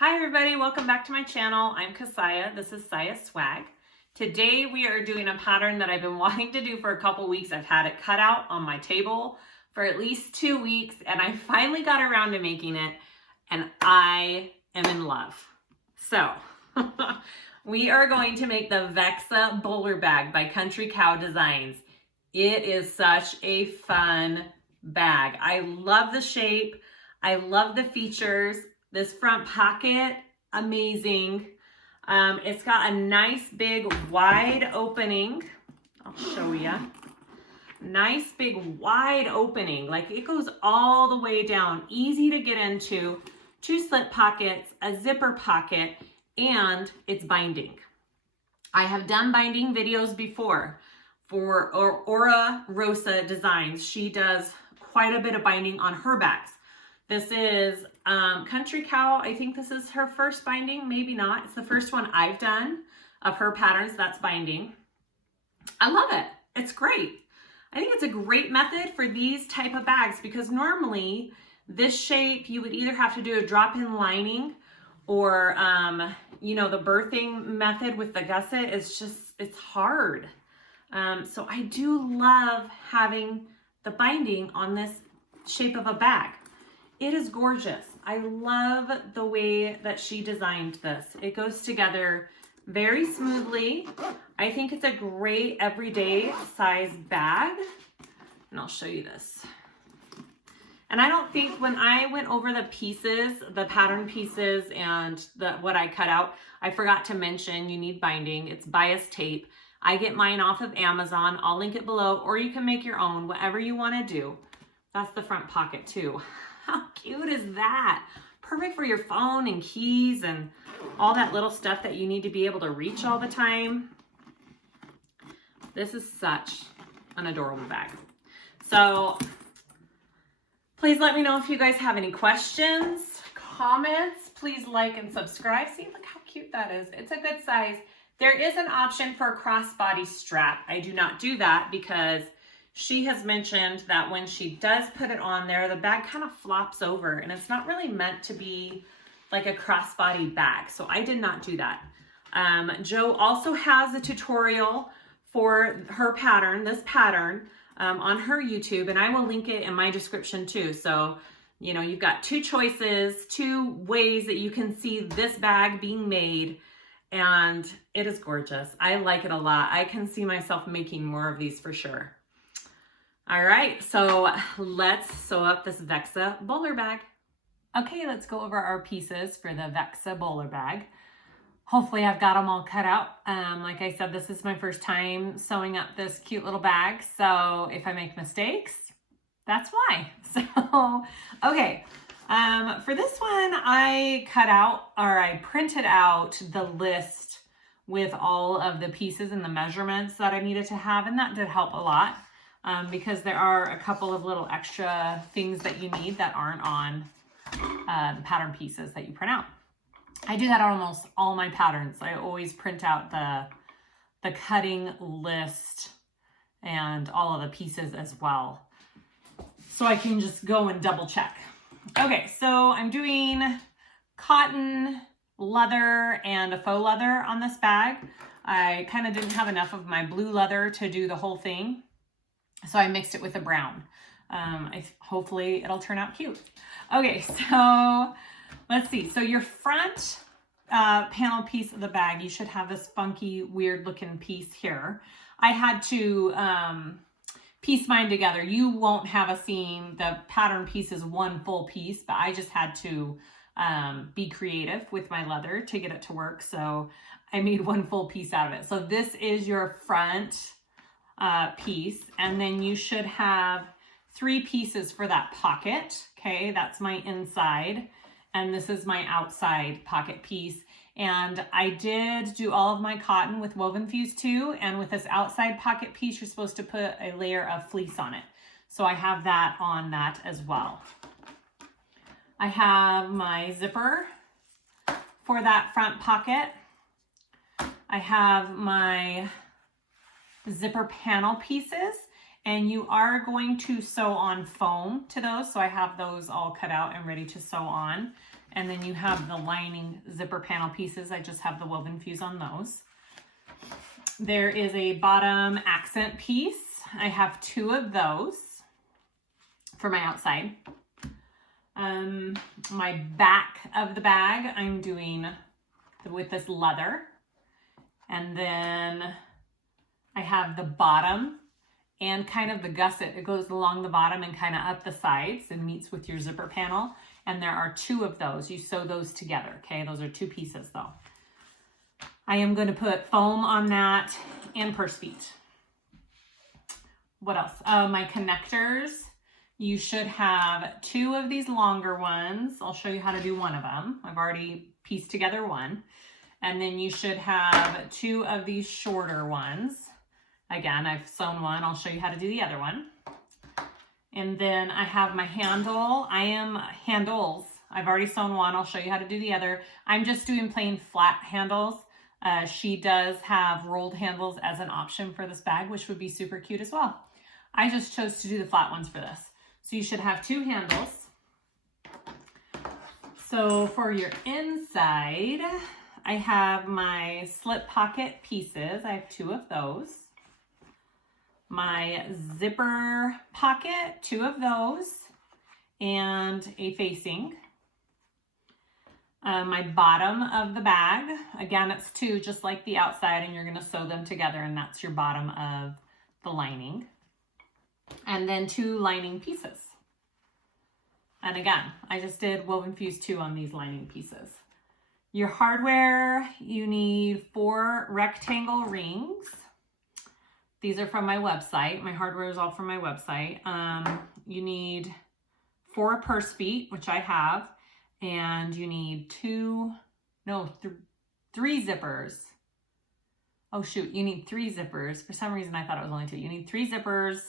Hi everybody, welcome back to my channel. I'm Kassiah, this is SiahSwag. Today we are doing a pattern that I've been wanting to do for a couple weeks. I've had it cut out on my table for at least 2 weeks and I finally got around to making it and I am in love. So we are going to make the Vekza bowler bag by Country Cow Designs. It is such a fun bag. I love the shape. I love the features. This front pocket, amazing. It's got a nice big wide opening. I'll show you. Nice big wide opening. Like it goes all the way down. Easy to get into. 2 slip pockets, a zipper pocket, and it's binding. I have done binding videos before for Mora Rosa Designs. She does quite a bit of binding on her bags. This is Country Cow. I think this is her first binding, maybe not. It's the first one I've done of her patterns that's binding. I love it. It's great. I think it's a great method for these type of bags because normally this shape you would either have to do a drop-in lining or you know, the birthing method with the gusset is just, it's hard. So I do love having the binding on this shape of a bag. It is gorgeous. I love the way that she designed this. It goes together very smoothly. I think it's a great everyday size bag. And I'll show you this. And I don't think when I went over the pieces, the pattern pieces and what I cut out, I forgot to mention you need binding. It's bias tape. I get mine off of Amazon. I'll link it below, or you can make your own, whatever you want to do. That's the front pocket too. How cute is that? Perfect for your phone and keys and all that little stuff that you need to be able to reach all the time. This is such an adorable bag. So please let me know if you guys have any questions, comments. Please like and subscribe. See, look how cute that is. It's a good size. There is an option for a crossbody strap. I do not do that because she has mentioned that when she does put it on there, the bag kind of flops over and it's not really meant to be like a crossbody bag. So I did not do that. Jo also has a tutorial for her pattern, this pattern, on her YouTube, and I will link it in my description too. So, you know, you've got 2 choices, 2 ways that you can see this bag being made, and it is gorgeous. I like it a lot. I can see myself making more of these for sure. All right, so let's sew up this Vekza bowler bag. Okay, let's go over our pieces for the Vekza bowler bag. Hopefully I've got them all cut out. Like I said, this is my first time sewing up this cute little bag. So if I make mistakes, that's why. So, okay. For this one, I printed out the list with all of the pieces and the measurements that I needed to have. And that did help a lot. Because there are a couple of little extra things that you need that aren't on the pattern pieces that you print out. I do that on almost all my patterns. I always print out the cutting list and all of the pieces as well, so I can just go and double check. Okay, so I'm doing cotton, leather, and a faux leather on this bag. I kind of didn't have enough of my blue leather to do the whole thing, so I mixed it with a brown. Hopefully it'll turn out cute. Okay, so let's see. So your front panel piece of the bag, you should have this funky, weird looking piece here. I had to piece mine together. You won't have a seam. The pattern piece is one full piece, but I just had to be creative with my leather to get it to work. So I made one full piece out of it. So this is your front piece, and then you should have 3 pieces for that pocket. Okay, that's my inside, and this is my outside pocket piece. And I did do all of my cotton with Woven Fuse 2, and with this outside pocket piece, you're supposed to put a layer of fleece on it. So I have that on that as well. I have my zipper for that front pocket. I have my zipper panel pieces, and you are going to sew on foam to those. So I have those all cut out and ready to sew on. And then you have the lining zipper panel pieces. I just have the woven fuse on those. There is a bottom accent piece. I have 2 of those for my outside. My back of the bag, I'm doing with this leather. And then I have the bottom and kind of the gusset. It goes along the bottom and kind of up the sides and meets with your zipper panel. And there are 2 of those. You sew those together, okay? Those are 2 pieces though. I am going to put foam on that and purse feet. What else? My connectors. You should have 2 of these longer ones. I'll show you how to do one of them. I've already pieced together one. And then you should have 2 of these shorter ones. Again, I've sewn one. I'll show you how to do the other one. And then I have my handles. I've already sewn one. I'll show you how to do the other. I'm just doing plain flat handles. She does have rolled handles as an option for this bag, which would be super cute as well. I just chose to do the flat ones for this. So you should have 2 handles. So for your inside, I have my slip pocket pieces. I have 2 of those. My zipper pocket, 2 of those, and a facing. My bottom of the bag, again, it's 2 just like the outside, and you're going to sew them together, and that's your bottom of the lining. And then 2 lining pieces. And again, I just did woven fuse 2 on these lining pieces. Your hardware, you need 4 rectangle rings. These are from my website. My hardware is all from my website. You need 4 purse feet, which I have, and you need 3 zippers. Oh shoot, you need 3 zippers. For some reason I thought it was only 2. You need 3 zippers,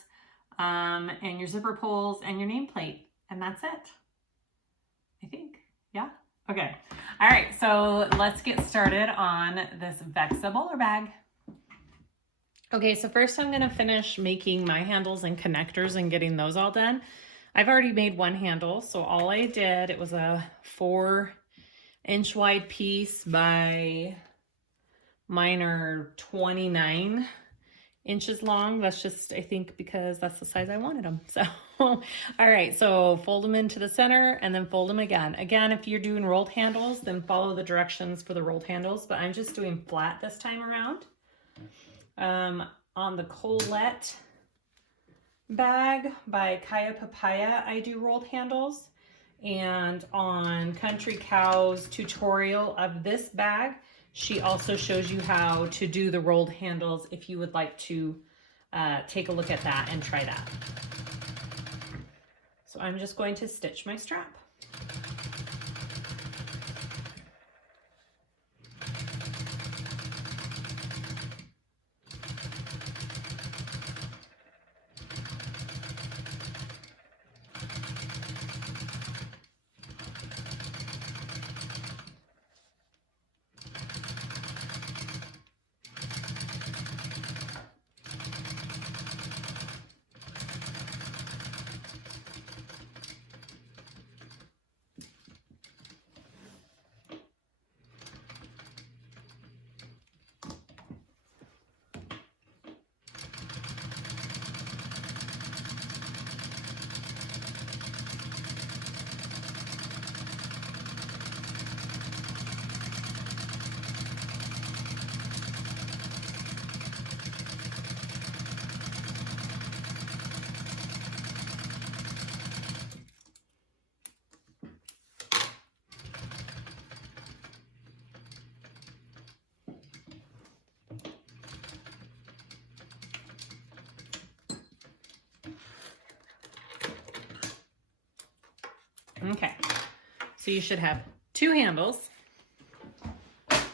and your zipper pulls and your nameplate, and that's it. I think, yeah? Okay. All right, so let's get started on this Vekza bowler bag. Okay, so first I'm gonna finish making my handles and connectors and getting those all done. I've already made 1 handle, so all I did, it was a 4-inch wide piece by, mine are 29 inches long. That's just, I think, because that's the size I wanted them. So, all right, so fold them into the center and then fold them again. Again, if you're doing rolled handles, then follow the directions for the rolled handles, but I'm just doing flat this time around. On the Colette bag by Kassiah, I do rolled handles. And on Country Cow's tutorial of this bag, she also shows you how to do the rolled handles if you would like to take a look at that and try that. So I'm just going to stitch my strap. Okay, so you should have 2 handles.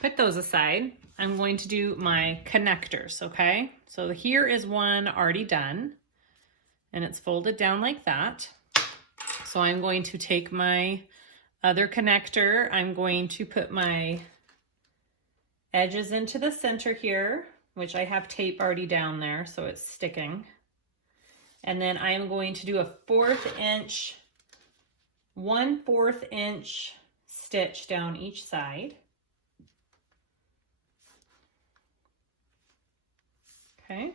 Put those aside. I'm going to do my connectors, okay? So here is one already done, and it's folded down like that. So I'm going to take my other connector. I'm going to put my edges into the center here, which I have tape already down there, so it's sticking. And then I am going to do a 1/4 inch stitch down each side. Okay.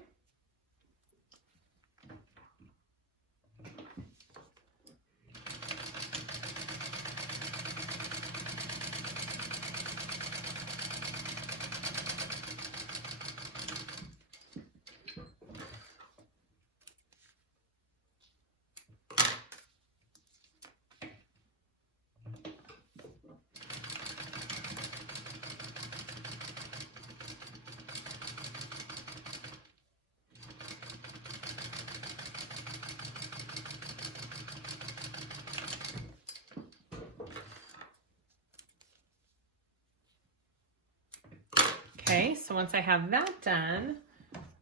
Okay, so once I have that done,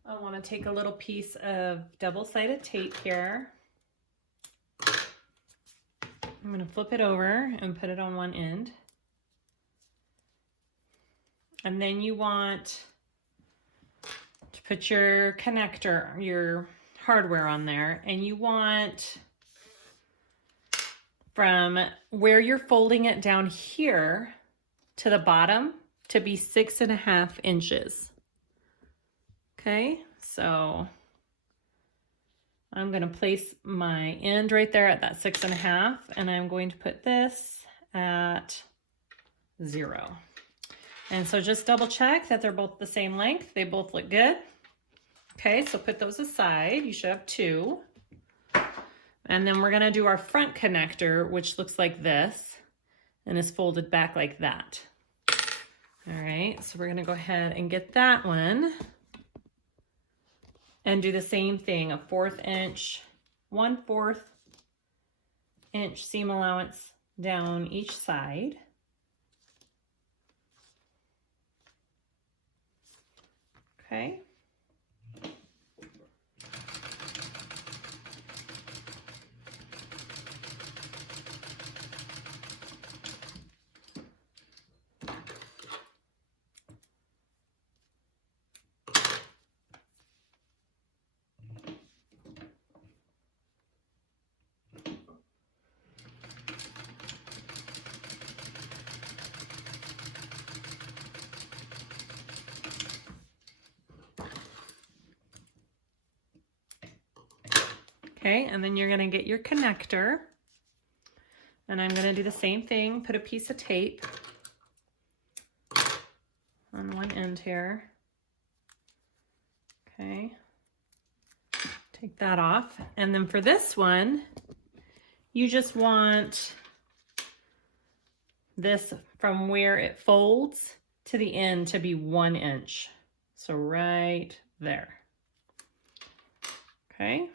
I want to take a little piece of double-sided tape here. I'm going to flip it over and put it on one end. And then you want to put your connector, your hardware on there, and you want from where you're folding it down here to the bottom to be 6.5 inches. Okay, so I'm going to place my end right there at that 6.5, and I'm going to put this at 0. And so just double check that they're both the same length. They both look good. Okay, so put those aside. You should have 2. And then we're going to do our front connector, which looks like this and is folded back like that. All right, so we're going to go ahead and get that one and do the same thing, a 1/4 inch, 1/4 inch seam allowance down each side. Okay. Okay, and then you're going to get your connector, and I'm going to do the same thing, put a piece of tape on one end here. Okay, take that off, and then for this one, you just want this from where it folds to the end to be 1 inch. So right there. Okay.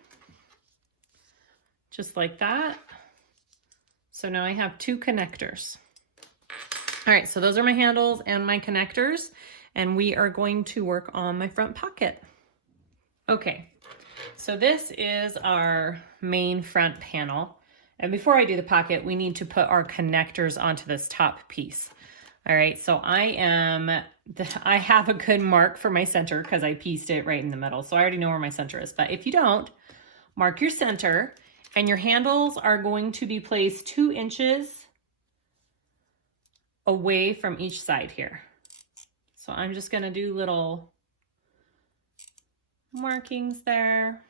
Just like that. So now I have 2 connectors. All right, so those are my handles and my connectors, and we are going to work on my front pocket. Okay, so this is our main front panel. And before I do the pocket, we need to put our connectors onto this top piece. All right, so I have a good mark for my center because I pieced it right in the middle. So I already know where my center is, but if you don't, mark your center. And your handles are going to be placed 2 inches away from each side here. So I'm just going to do little markings there,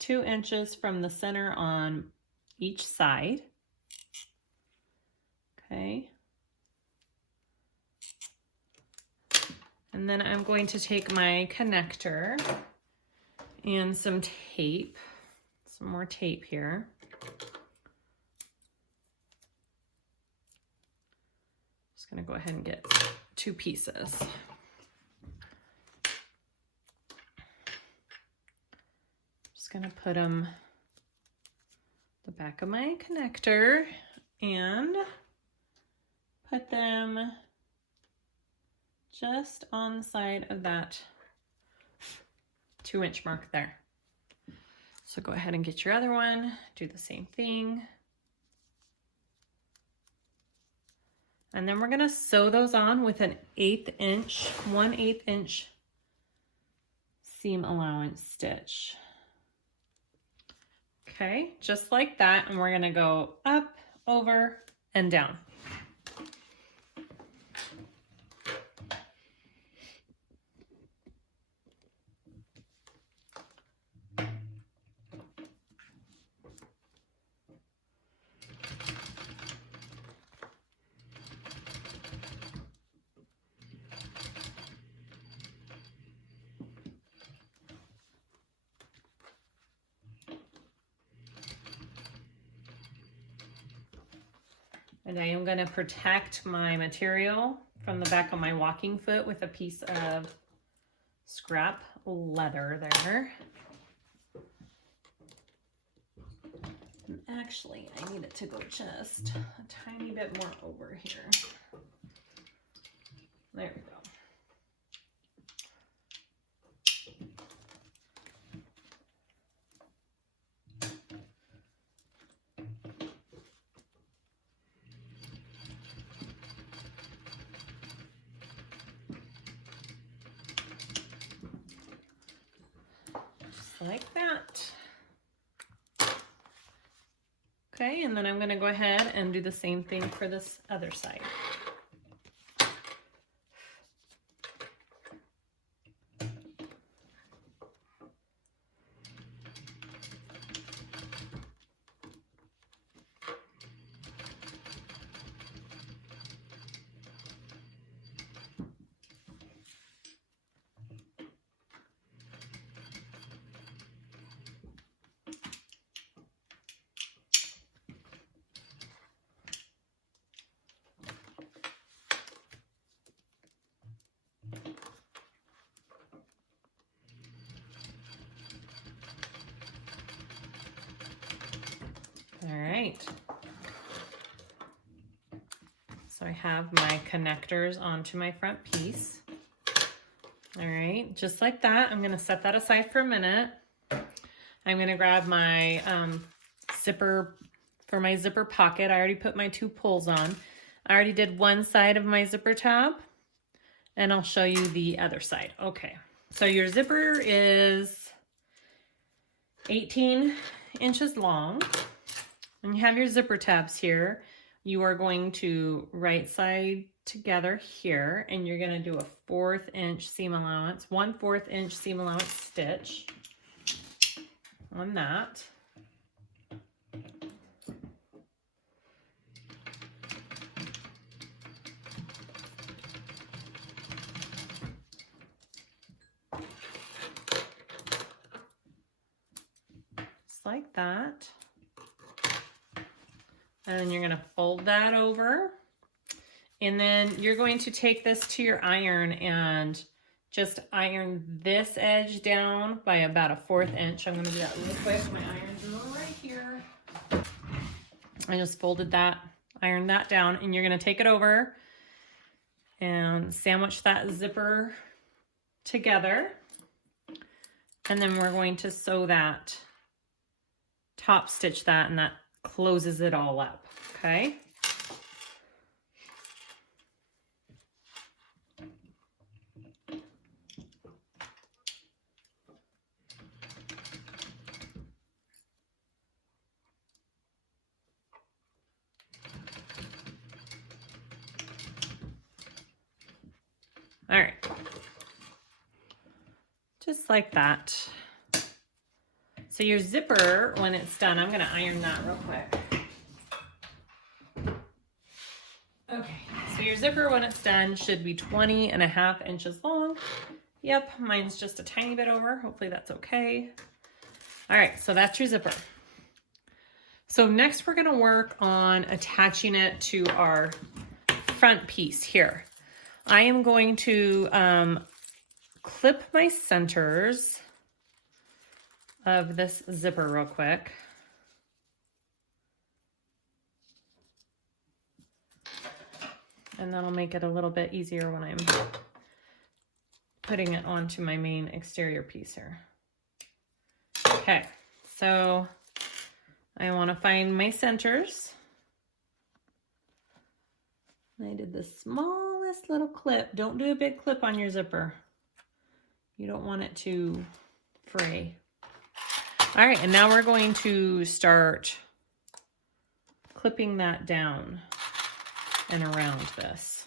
2 inches from the center on each side. Okay. And then I'm going to take my connector and some tape. Some more tape here. Just going to go ahead and get 2 pieces. Just going to put them the back of my connector and put them just on the side of that 2-inch mark there. So go ahead and get your other one, do the same thing. And then we're gonna sew those on with an 1/8 inch seam allowance stitch. Okay, just like that. And we're gonna go up, over, and down. And I am going to protect my material from the back of my walking foot with a piece of scrap leather there. And actually, I need it to go just a tiny bit more over here. There we go. Like that. Okay, and then I'm going to go ahead and do the same thing for this other side. All right, so I have my connectors onto my front piece. All right, just like that. I'm gonna set that aside for a minute. I'm gonna grab my zipper for my zipper pocket. I already put my 2 pulls on. I already did one side of my zipper tab, and I'll show you the other side. Okay, so your zipper is 18 inches long. And you have your zipper tabs here. You are going to right side together here, and you're going to do a 1/4 inch seam allowance, 1/4 inch seam allowance stitch on that. Just like that. And then you're going to fold that over. And then you're going to take this to your iron and just iron this edge down by about a 1/4 inch. I'm going to do that real quick. My iron's right here. I just folded that, ironed that down, and you're going to take it over and sandwich that zipper together. And then we're going to sew that, top stitch that, and that closes it all up, okay? All right, just like that. So your zipper, when it's done, I'm gonna iron that real quick. Okay, so your zipper, when it's done, should be 20.5 inches long. Yep, mine's just a tiny bit over. Hopefully that's okay. All right, so that's your zipper. So next we're gonna work on attaching it to our front piece here. I am going to clip my centers of this zipper real quick. And that'll make it a little bit easier when I'm putting it onto my main exterior piece here. Okay, so I want to find my centers. I did the smallest little clip. Don't do a big clip on your zipper. You don't want it to fray. All right, and now we're going to start clipping that down and around this.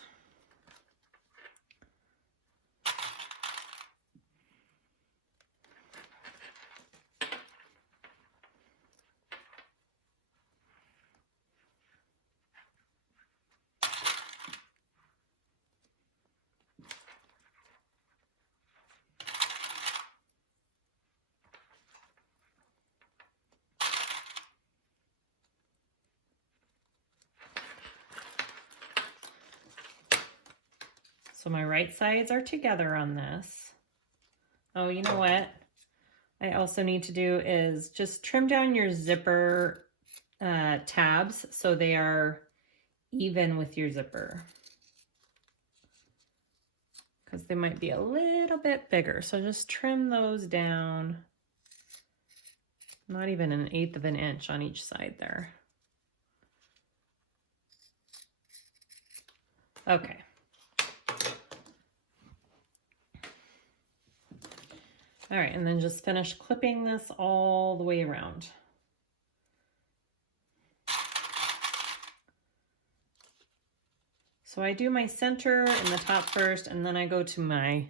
So my right sides are together on this. Oh, you know what I also need to do is just trim down your zipper tabs so they are even with your zipper, because they might be a little bit bigger. So just trim those down, not even 1/8 of an inch on each side there. Okay. All right, and then just finish clipping this all the way around. So I do my center and the top first, and then I go to my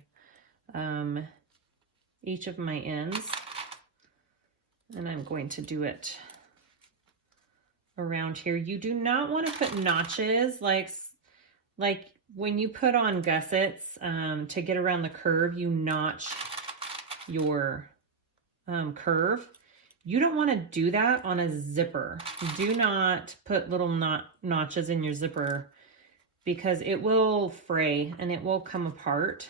each of my ends, and I'm going to do it around here. You do not want to put notches like when you put on gussets to get around the curve, you notch your curve. You don't want to do that on a zipper. Do not put little notches in your zipper, because it will fray and it will come apart,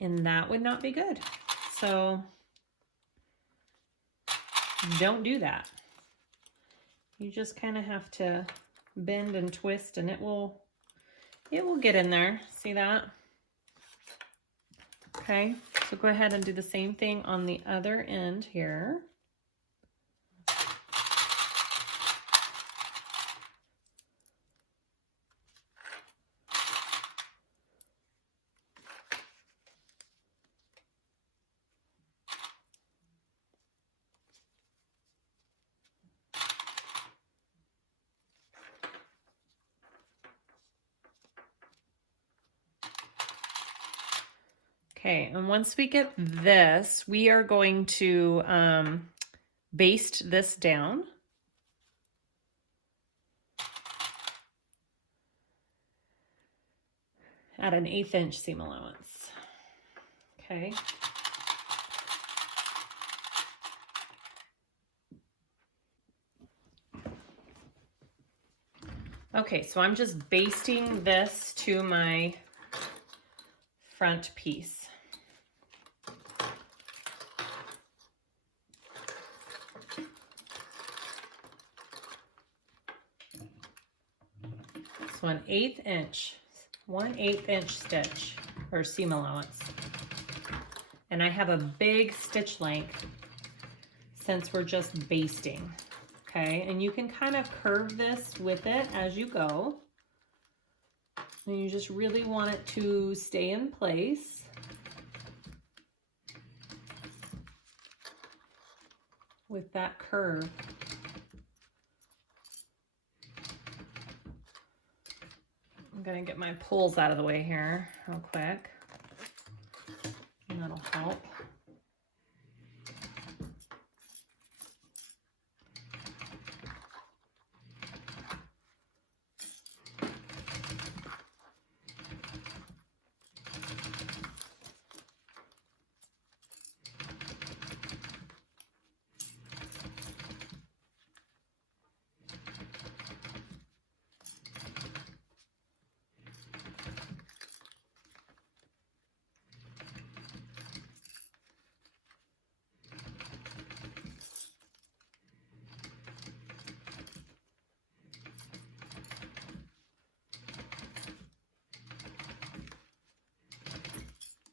and that would not be good. So don't do that. You just kind of have to bend and twist, and it will get in there. See that? Okay, so go ahead and do the same thing on the other end here. Okay, and once we get this, we are going to baste this down. At an 1/8 inch seam allowance. Okay. Okay, so I'm just basting this to my front piece. So an 1/8 inch, 1/8 inch stitch or seam allowance. And I have a big stitch length since we're just basting. Okay, and you can kind of curve this with it as you go. And you just really want it to stay in place. With that curve. I'm gonna get my pulls out of the way here real quick, and that'll help.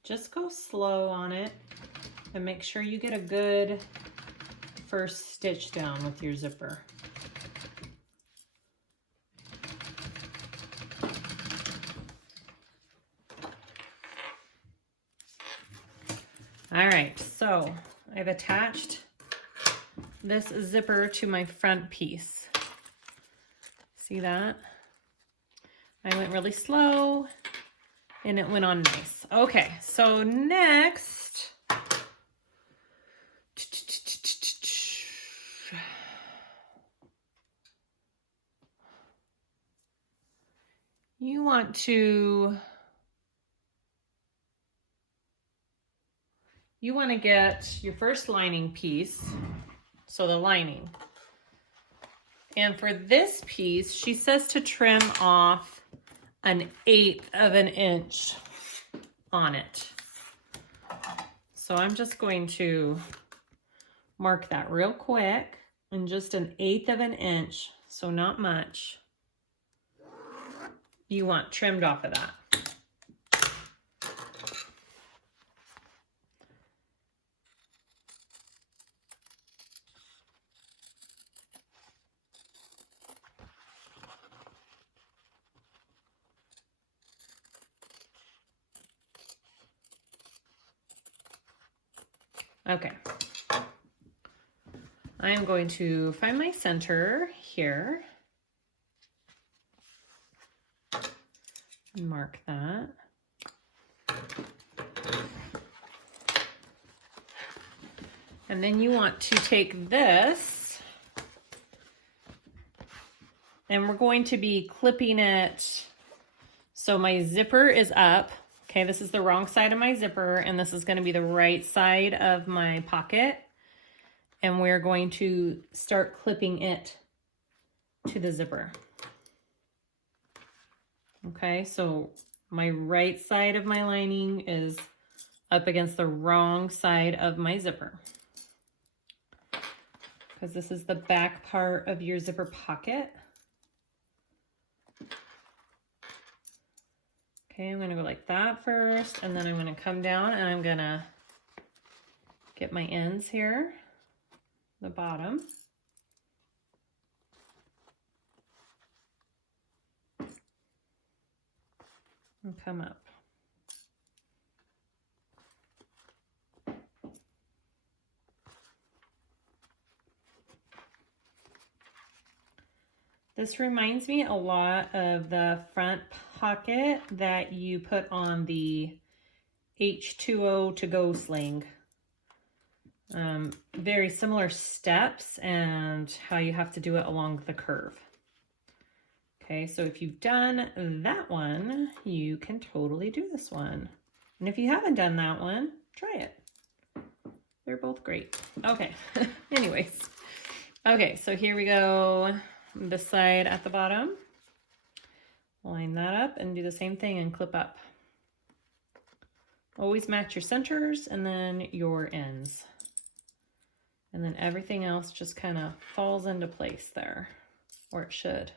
Just go slow on it and make sure you get a good first stitch down with your zipper. All right, so I've attached this zipper to my front piece. See that? I went really slow and it went on nice. Okay, so next, you want to get your first lining piece, so the lining. And for this piece, she says to trim off 1/8 of an inch on it. So I'm just going to mark that real quick, and just 1/8 of an inch, so not much, you want trimmed off of that. Okay. I am going to find my center here and mark that. And then you want to take this, and we're going to be clipping it so my zipper is up. Okay, this is the wrong side of my zipper, and this is going to be the right side of my pocket. And we're going to start clipping it to the zipper. Okay, so my right side of my lining is up against the wrong side of my zipper, because this is the back part of your zipper pocket. Okay, I'm gonna go like that first, and then I'm gonna come down and I'm gonna get my ends here, the bottom. And come up. This reminds me a lot of the front pocket that you put on the H2O to go sling. Very similar steps and how you have to do it along the curve. Okay, so if you've done that one, you can totally do this one. And if you haven't done that one, try it. They're both great. Okay, anyways. Okay, so here we go. This side at the bottom. Line that up and do the same thing and clip up. Always match your centers and then your ends. And then everything else just kind of falls into place there, or it should.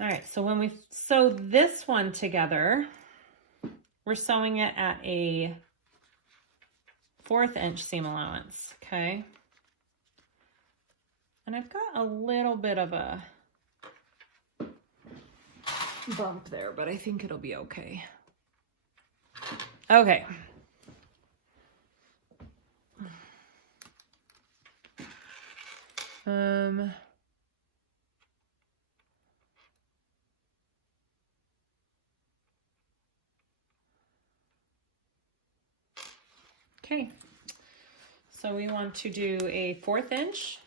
All right, so when we sew this one together, we're sewing it at a 1/4 inch seam allowance, okay? And I've got a little bit of a bump there, but I think it'll be okay. Okay. Okay, so we want to do a 1/4 inch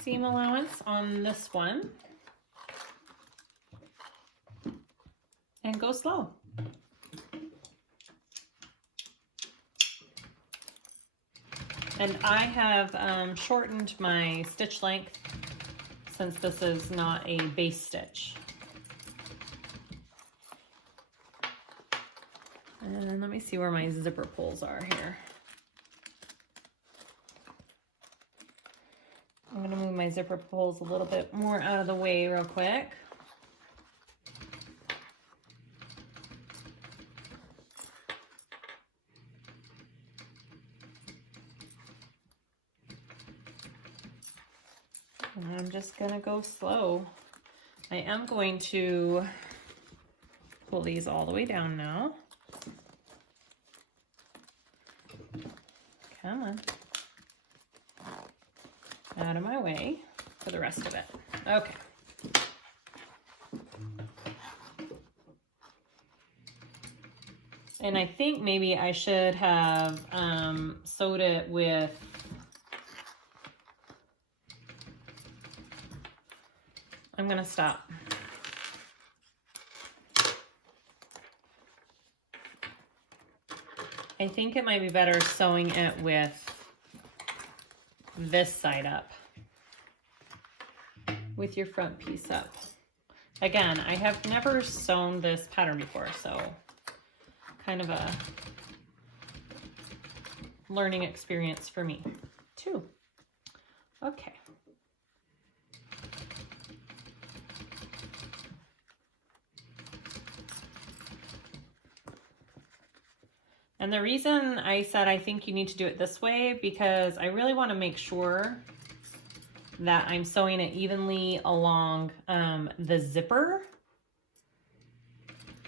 seam allowance on this one and go slow. And I have shortened my stitch length since this is not a base stitch. And let me see where my zipper pulls are here. I'm going to move my zipper pulls a little bit more out of the way real quick. And I'm just going to go slow. I am going to pull these all the way down now. Come on. Out of my way for the rest of it. Okay. And I think maybe I should have sewed it with I'm gonna stop. I think it might be better sewing it with this side up, with your front piece up. Again, I have never sewn this pattern before, so kind of a learning experience for me too. Okay. And the reason I said I think you need to do it this way, because I really want to make sure that I'm sewing it evenly along the zipper,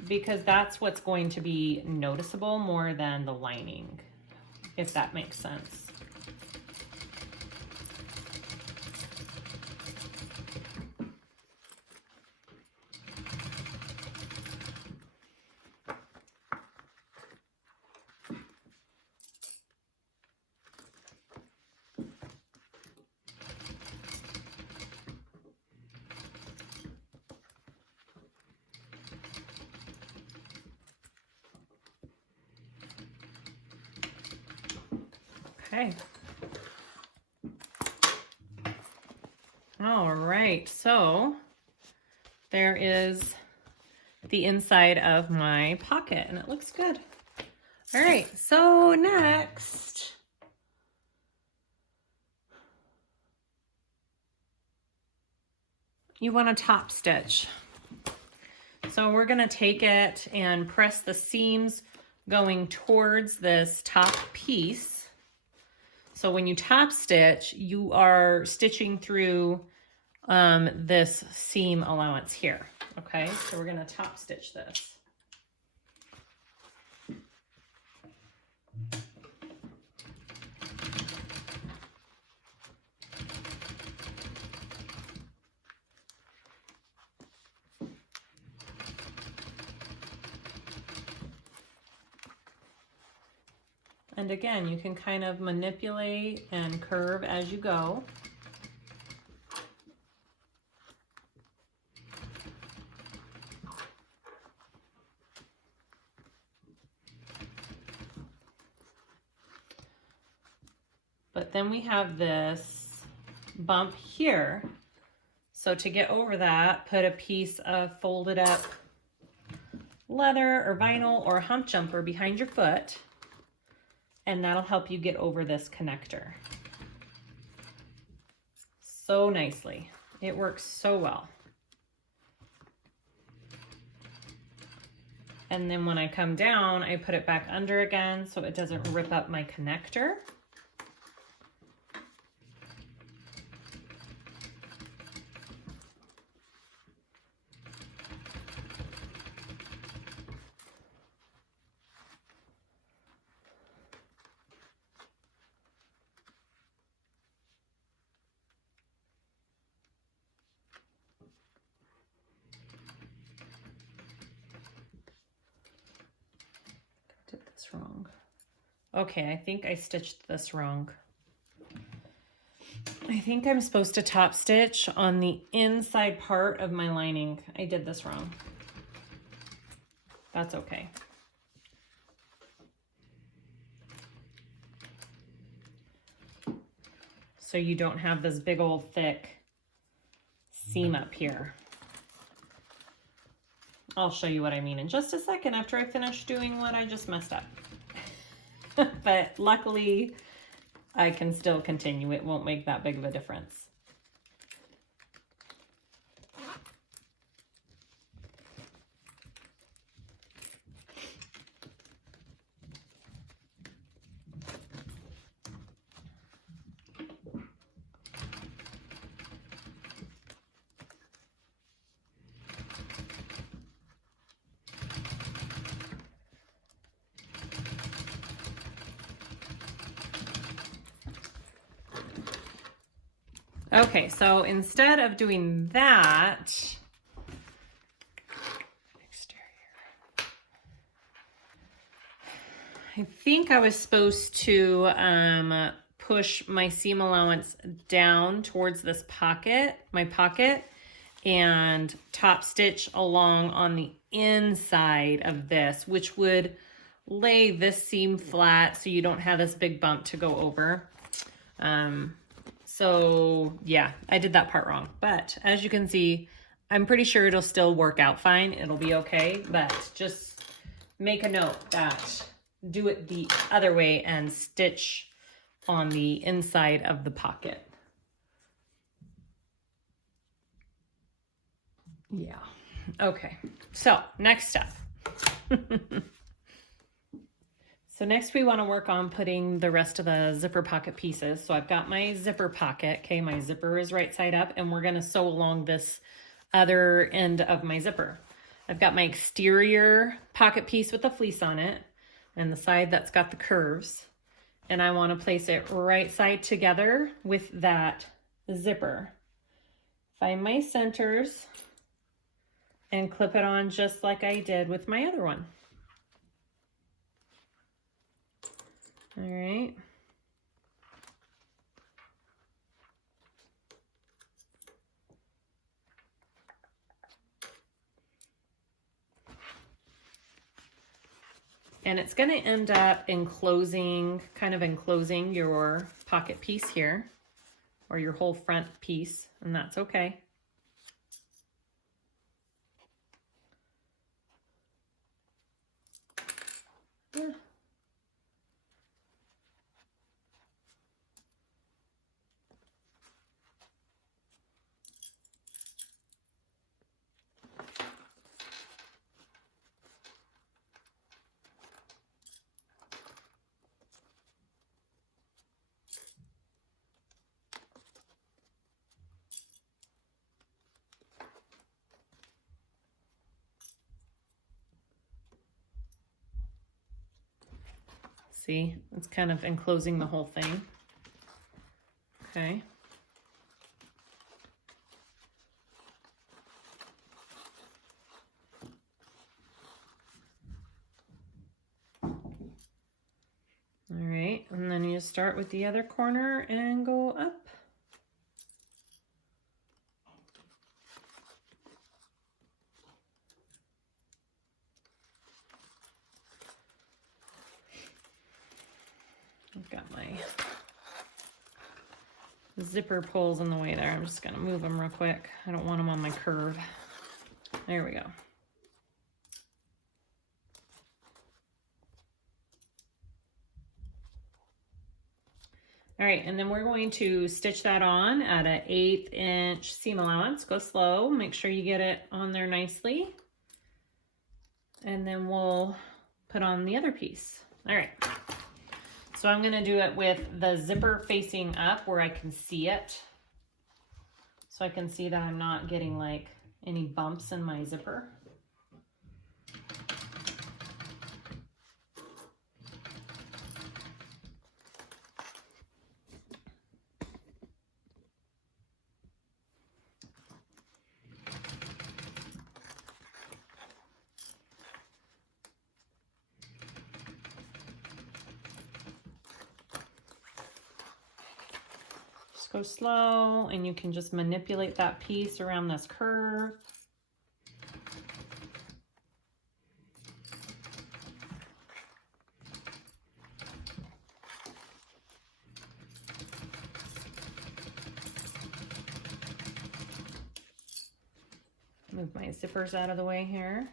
because that's what's going to be noticeable more than the lining, if that makes sense. Okay. All right, so there is the inside of my pocket and it looks good. All right, so next, you want to top stitch. So we're going to take it and press the seams going towards this top piece. So when you top stitch, you are stitching through this seam allowance here. Okay, so we're going to top stitch this. And again, you can kind of manipulate and curve as you go. But then we have this bump here. So to get over that, put a piece of folded up leather or vinyl or hump jumper behind your foot, and that'll help you get over this connector so nicely. It works so well. And then when I come down, I put it back under again so it doesn't rip up my connector. Did this wrong. Okay, I think I stitched this wrong. I think I'm supposed to top stitch on the inside part of my lining. I did this wrong. That's okay. So you don't have this big old thick seam up here. I'll show you what I mean in just a second after I finish doing what I just messed up. But luckily, I can still continue. It won't make that big of a difference. Okay, so instead of doing that, I think I was supposed to push my seam allowance down towards this pocket, my pocket, and top stitch along on the inside of this, which would lay this seam flat so you don't have this big bump to go over. So yeah, I did that part wrong, but as you can see, I'm pretty sure it'll still work out fine. It'll be okay, but just make a note that do it the other way and stitch on the inside of the pocket. Yeah. Okay. So next step. So next we want to work on putting the rest of the zipper pocket pieces. So I've got my zipper pocket. Okay. My zipper is right side up and we're going to sew along this other end of my zipper. I've got my exterior pocket piece with the fleece on it and the side that's got the curves. And I want to place it right side together with that zipper. Find my centers and clip it on just like I did with my other one. All right. And it's going to end up enclosing, kind of enclosing your pocket piece here, or your whole front piece, and that's okay. Yeah. See, it's kind of enclosing the whole thing. Okay. All right, and then you start with the other corner and go up. I've got my zipper pulls in the way there. I'm just gonna move them real quick. I don't want them on my curve. There we go. All right, and then we're going to stitch that on at an 1/8 inch seam allowance. Go slow, make sure you get it on there nicely. And then we'll put on the other piece. All right. So I'm gonna do it with the zipper facing up where I can see it. So I can see that I'm not getting like any bumps in my zipper. Go slow, and you can just manipulate that piece around this curve. Move my zippers out of the way here.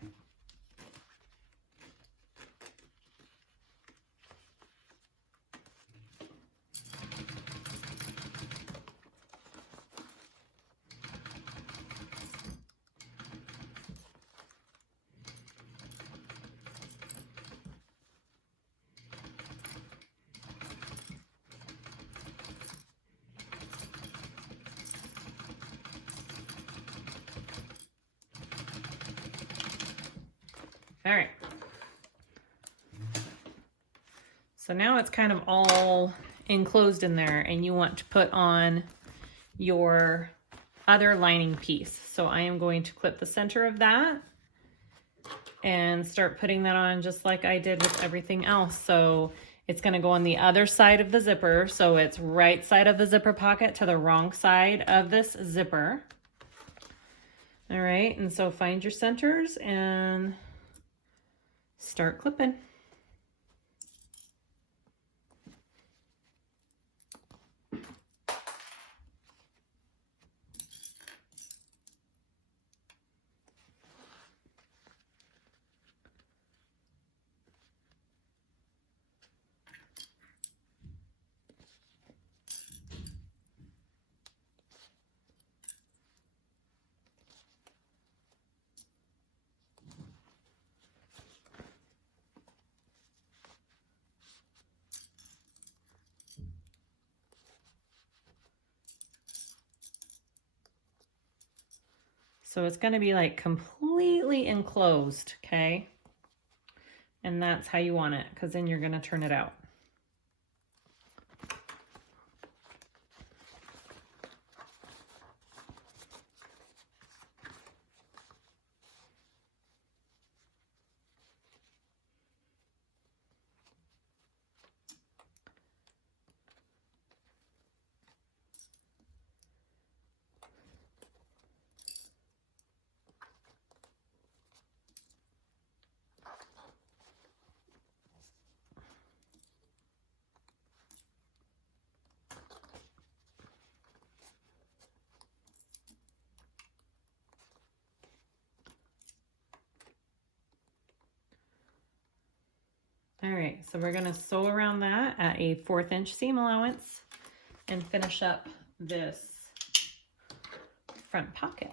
All right. So now it's kind of all enclosed in there, and you want to put on your other lining piece. So I am going to clip the center of that and start putting that on just like I did with everything else. So it's going to go on the other side of the zipper. So it's right side of the zipper pocket to the wrong side of this zipper. All right. And so find your centers and start clipping. So it's going to be like completely enclosed, okay? And that's how you want it, because then you're going to turn it out. All right, so we're gonna sew around that at a 1/4 inch seam allowance and finish up this front pocket.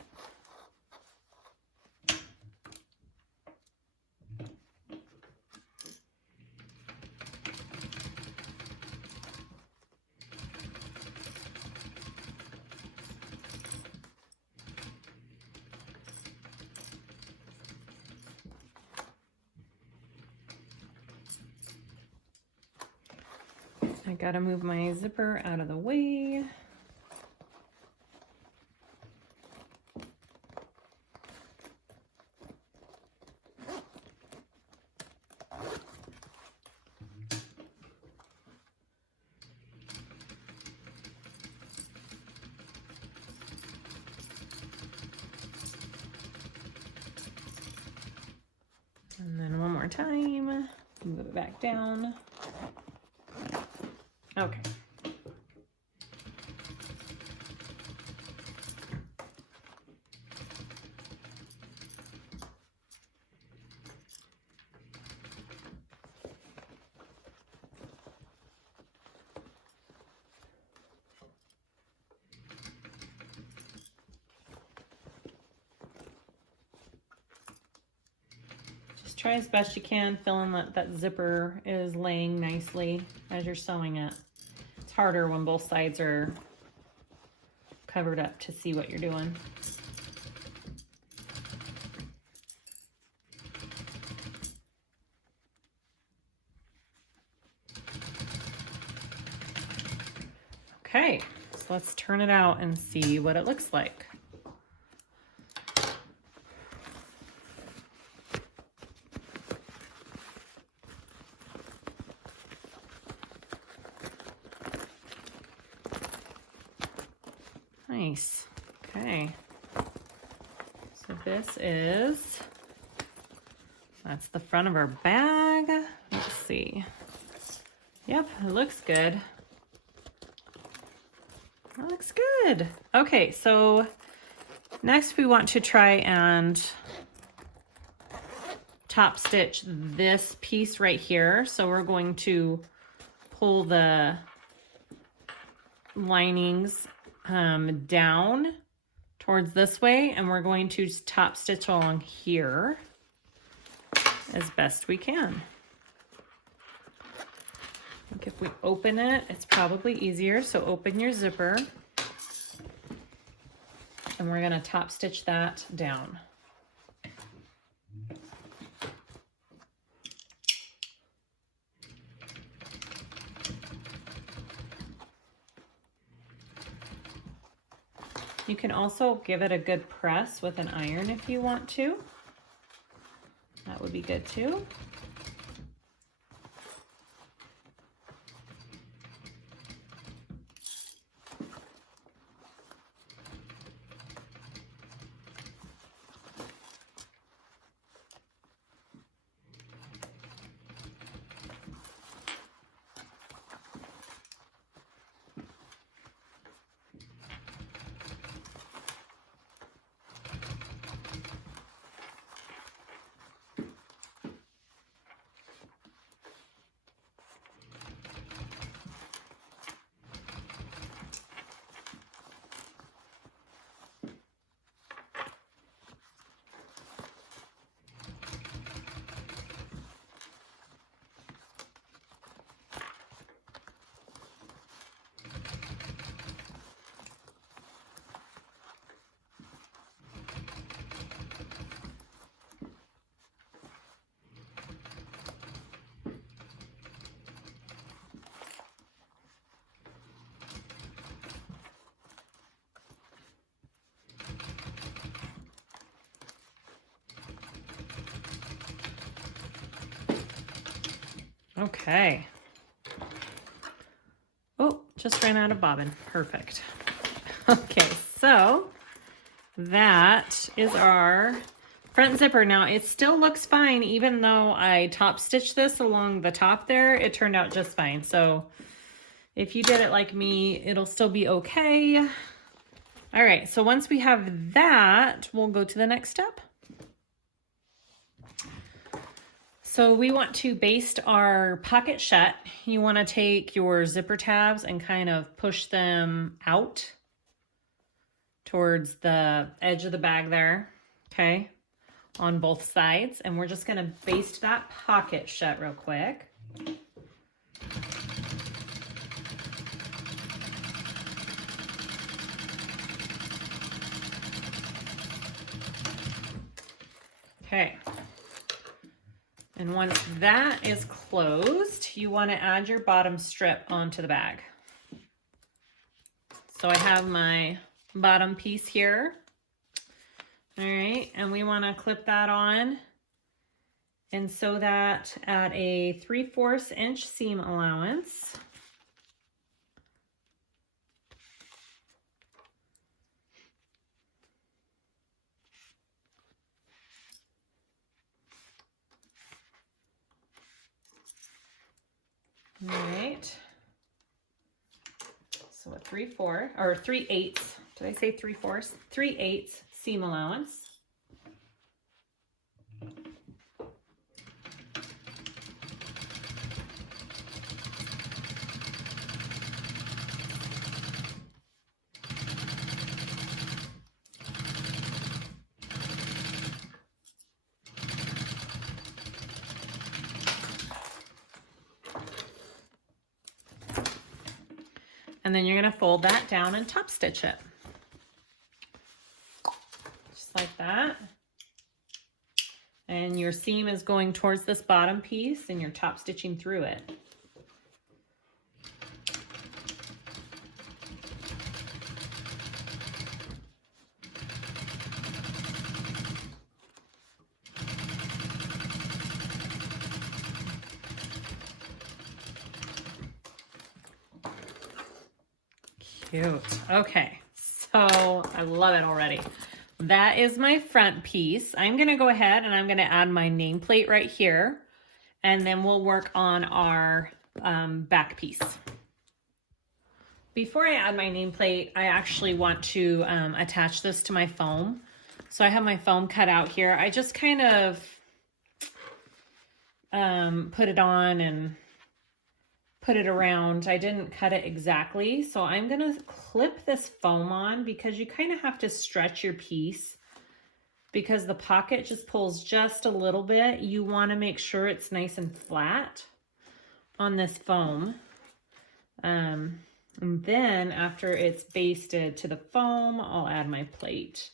I gotta move my zipper out of the way. And then one more time, move it back down. Okay. Just try as best you can, feeling that that zipper is laying nicely as you're sewing it. It's harder when both sides are covered up to see what you're doing. Okay, so let's turn it out and see what it looks like. Nice. Okay. So that's the front of our bag. Let's see. Yep, it looks good. That looks good. Okay, so next we want to try and top stitch this piece right here. So we're going to pull the linings down towards this way, and we're going to top stitch along here as best we can. I think if we open it, it's probably easier. So open your zipper, and we're going to top stitch that down. You can also give it a good press with an iron if you want to. That would be good too. Okay. Oh, just ran out of bobbin. Perfect. Okay, so that is our front zipper. Now it still looks fine, even though I top stitched this along the top there, it turned out just fine. So if you did it like me, it'll still be okay. All right, so once we have that, we'll go to the next step. So we want to baste our pocket shut. You want to take your zipper tabs and kind of push them out towards the edge of the bag there, okay, on both sides. And we're just going to baste that pocket shut real quick. Okay. And once that is closed, you want to add your bottom strip onto the bag. So I have my bottom piece here. All right, and we want to clip that on and sew that at a 3/4 inch seam allowance. All right, so a 3/4 or 3/8, did I say 3/4? 3/8 seam allowance. And then you're going to fold that down and top stitch it. Just like that. And your seam is going towards this bottom piece and you're top stitching through it. Cute. Okay, so I love it already. That is my front piece. I'm gonna go ahead and I'm gonna add my nameplate right here, and then we'll work on our back piece. Before I add my nameplate, I actually want to attach this to my foam. So I have my foam cut out here. I just kind of put it on and put it around. I didn't cut it exactly. So I'm gonna clip this foam on because you kind of have to stretch your piece because the pocket just pulls just a little bit. You wanna make sure it's nice and flat on this foam. And then after it's basted to the foam, I'll add my plate.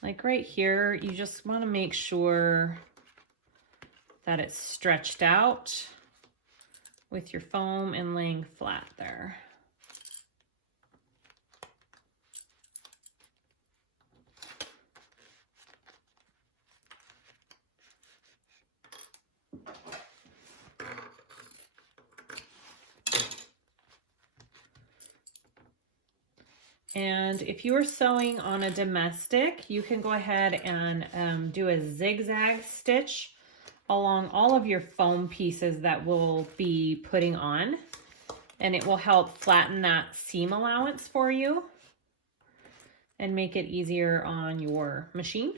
Like right here, you just want to make sure that it's stretched out with your foam and laying flat there. And if you are sewing on a domestic, you can go ahead and do a zigzag stitch along all of your foam pieces that we'll be putting on, and it will help flatten that seam allowance for you and make it easier on your machine.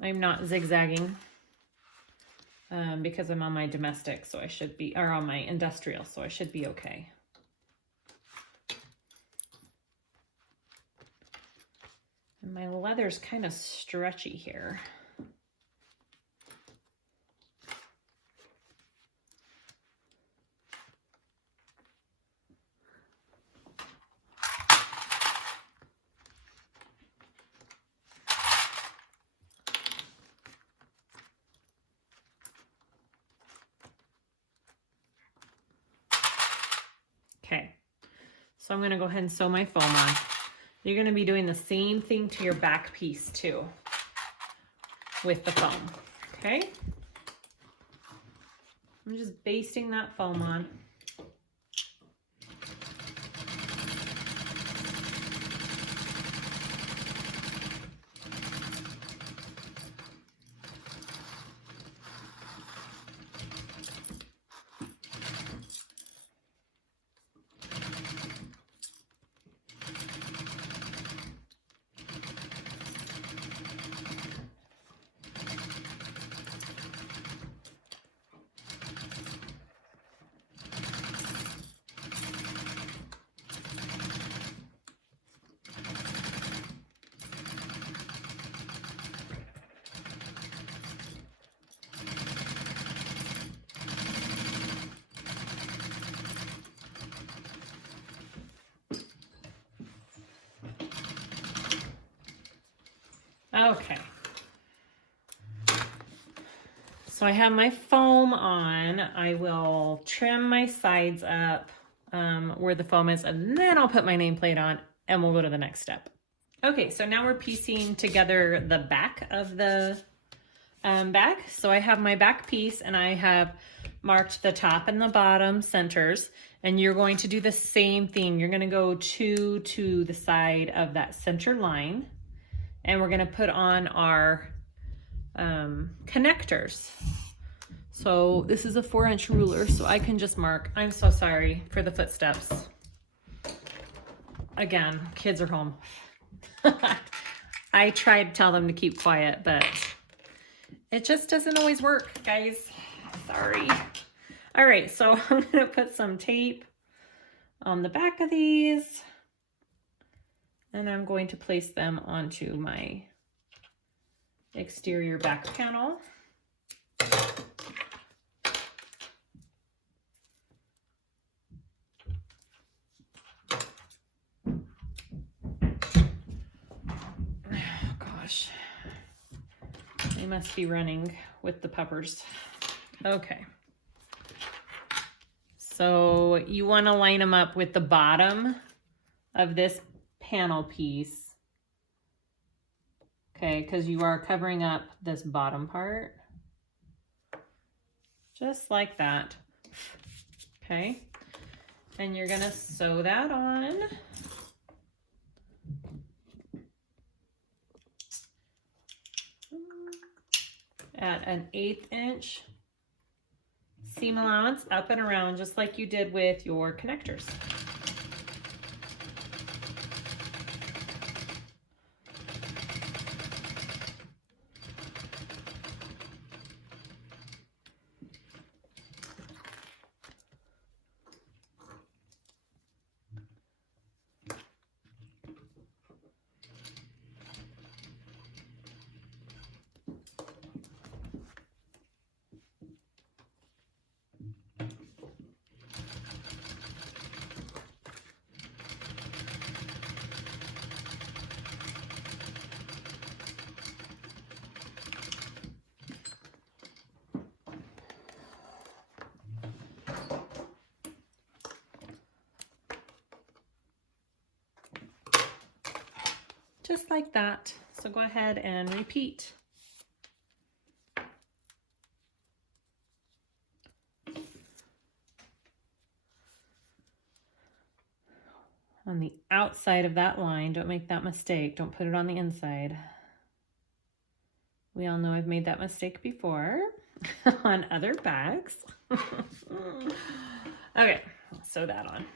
I'm not zigzagging because I'm on my domestic, so I should be, or on my industrial, so I should be okay. And my leather's kind of stretchy here. Okay, So I'm gonna go ahead and sew my foam on. You're gonna be doing the same thing to your back piece too with the foam, okay? I'm just basting that foam on. Okay. So I have my foam on. I will trim my sides up where the foam is, and then I'll put my nameplate on and we'll go to the next step. Okay, so now we're piecing together the back of the bag. So I have my back piece and I have marked the top and the bottom centers, and you're going to do the same thing. You're gonna go two to the side of that center line, and we're gonna put on our connectors. So this is a 4-inch ruler, so I can just mark. I'm so sorry for the footsteps. Again, kids are home. I try to tell them to keep quiet, but it just doesn't always work, guys. Sorry. All right, so I'm gonna put some tape on the back of these, and I'm going to place them onto my exterior back panel. Oh gosh, they must be running with the puppers. Okay, so you want to line them up with the bottom of this panel piece. Okay, because you are covering up this bottom part. Just like that. Okay, and you're gonna sew that on. At an 1/8 inch seam allowance up and around, just like you did with your connectors. Just like that. So go ahead and repeat. On the outside of that line, don't make that mistake. Don't put it on the inside. We all know I've made that mistake before on other bags. Okay, sew that on.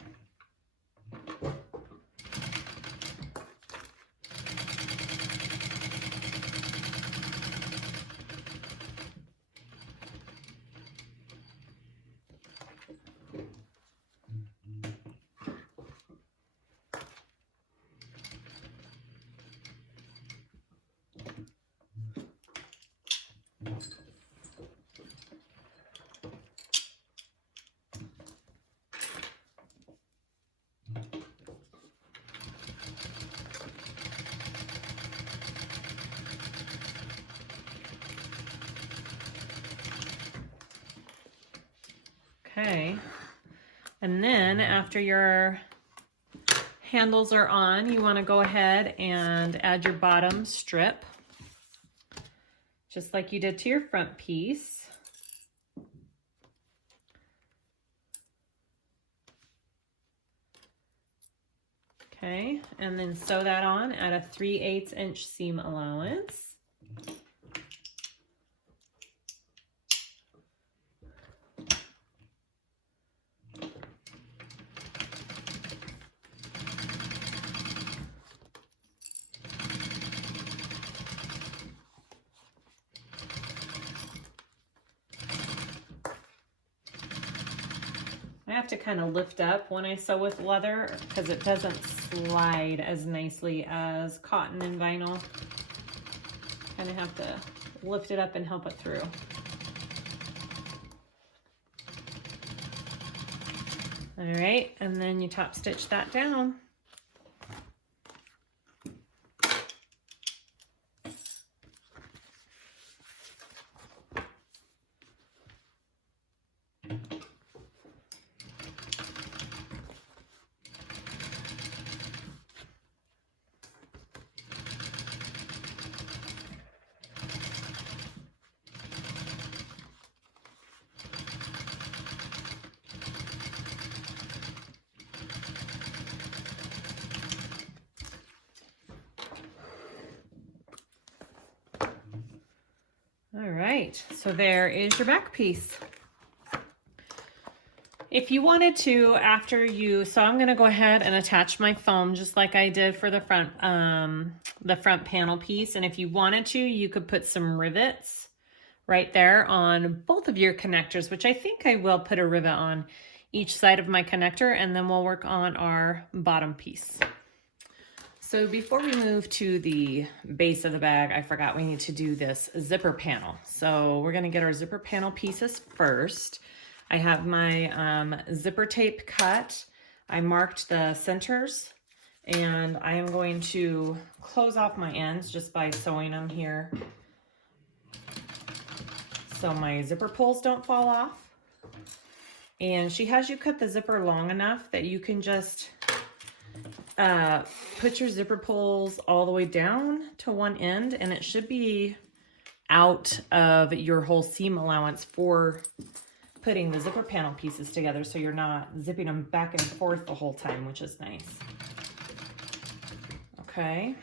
Okay, and then after your handles are on, you want to go ahead and add your bottom strip, just like you did to your front piece. Okay, and then sew that on at a 3/8 inch seam allowance. I have to kind of lift up when I sew with leather because it doesn't slide as nicely as cotton and vinyl. Kind of have to lift it up and help it through. All right, and then you top stitch that down. All right, so there is your back piece. If you wanted to, so I'm gonna go ahead and attach my foam just like I did for the front panel piece. And if you wanted to, you could put some rivets right there on both of your connectors, which I think I will put a rivet on each side of my connector, and then we'll work on our bottom piece. So before we move to the base of the bag, I forgot we need to do this zipper panel. So we're gonna get our zipper panel pieces first. I have my zipper tape cut. I marked the centers, and I am going to close off my ends just by sewing them here so my zipper pulls don't fall off. And she has you cut the zipper long enough that you can just put your zipper pulls all the way down to one end, and it should be out of your whole seam allowance for putting the zipper panel pieces together, so you're not zipping them back and forth the whole time, which is nice. Okay,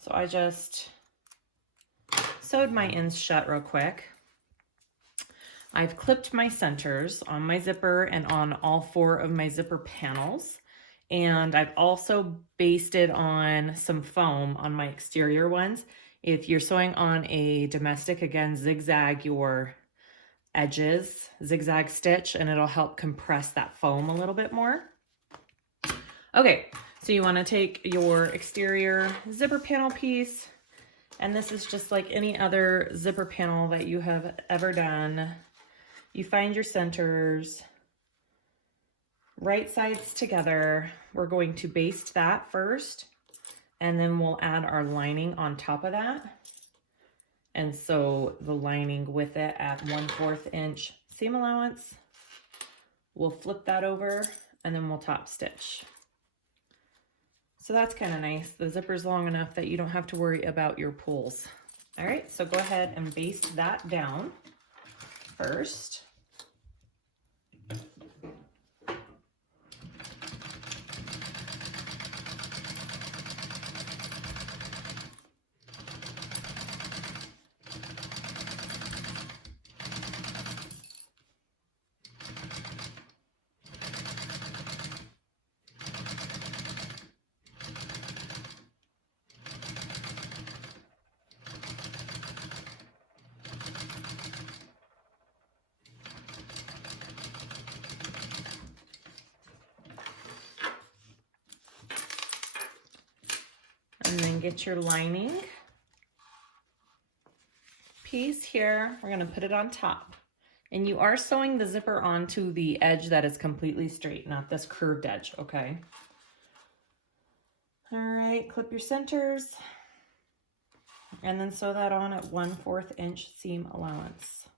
so I just sewed my ends shut real quick. I've clipped my centers on my zipper and on all 4 of my zipper panels. And I've also basted on some foam on my exterior ones. If you're sewing on a domestic, again, zigzag your edges, zigzag stitch, and it'll help compress that foam a little bit more. Okay, so you want to take your exterior zipper panel piece, and this is just like any other zipper panel that you have ever done. You find your centers, right sides together. We're going to baste that first, and then we'll add our lining on top of that. And so the lining with it at 1/4 inch seam allowance. We'll flip that over, and then we'll top stitch. So that's kind of nice. The zipper's long enough that you don't have to worry about your pulls. All right, so go ahead and baste that down first. And then get your lining piece here. We're gonna put it on top. And you are sewing the zipper onto the edge that is completely straight, not this curved edge, okay? All right, clip your centers, and then sew that on at 1/4 inch seam allowance.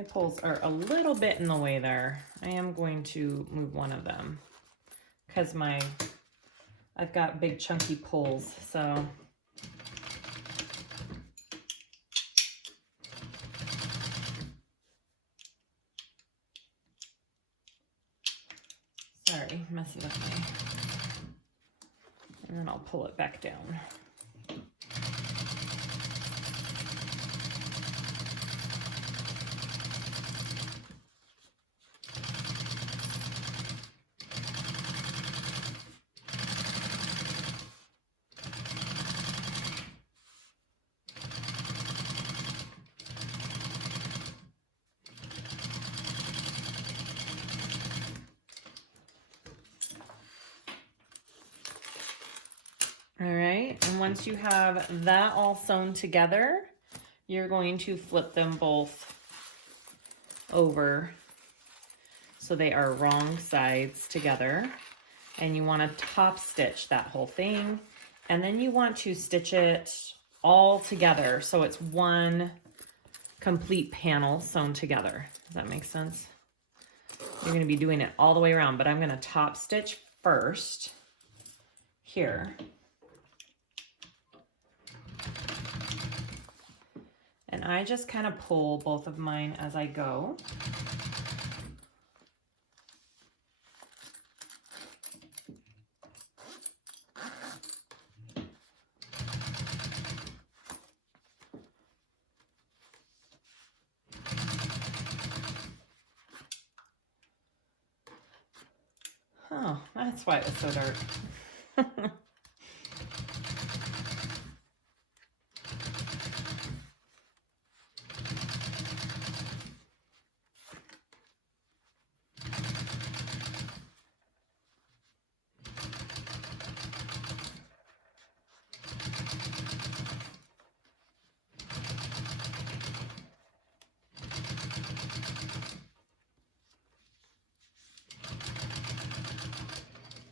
My poles are a little bit in the way there. I am going to move one of them because I've got big chunky poles, so. Sorry, messing with me. And then I'll pull it back down. All right, and once you have that all sewn together, you're going to flip them both over so they are wrong sides together. And you want to top stitch that whole thing. And then you want to stitch it all together so it's one complete panel sewn together. Does that make sense? You're going to be doing it all the way around, but I'm going to top stitch first here. And I just kind of pull both of mine as I go. Oh, that's why it was so dark.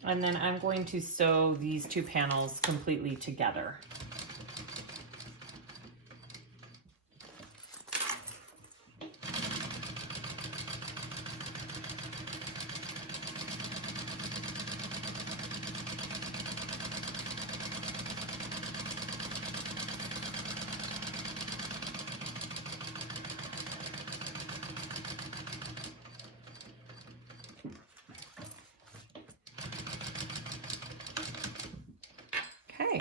And then I'm going to sew these two panels completely together. Okay,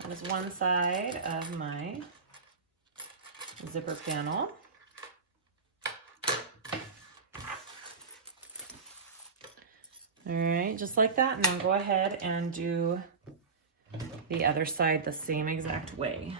that is one side of my zipper panel. All right, just like that, and then go ahead and do the other side the same exact way.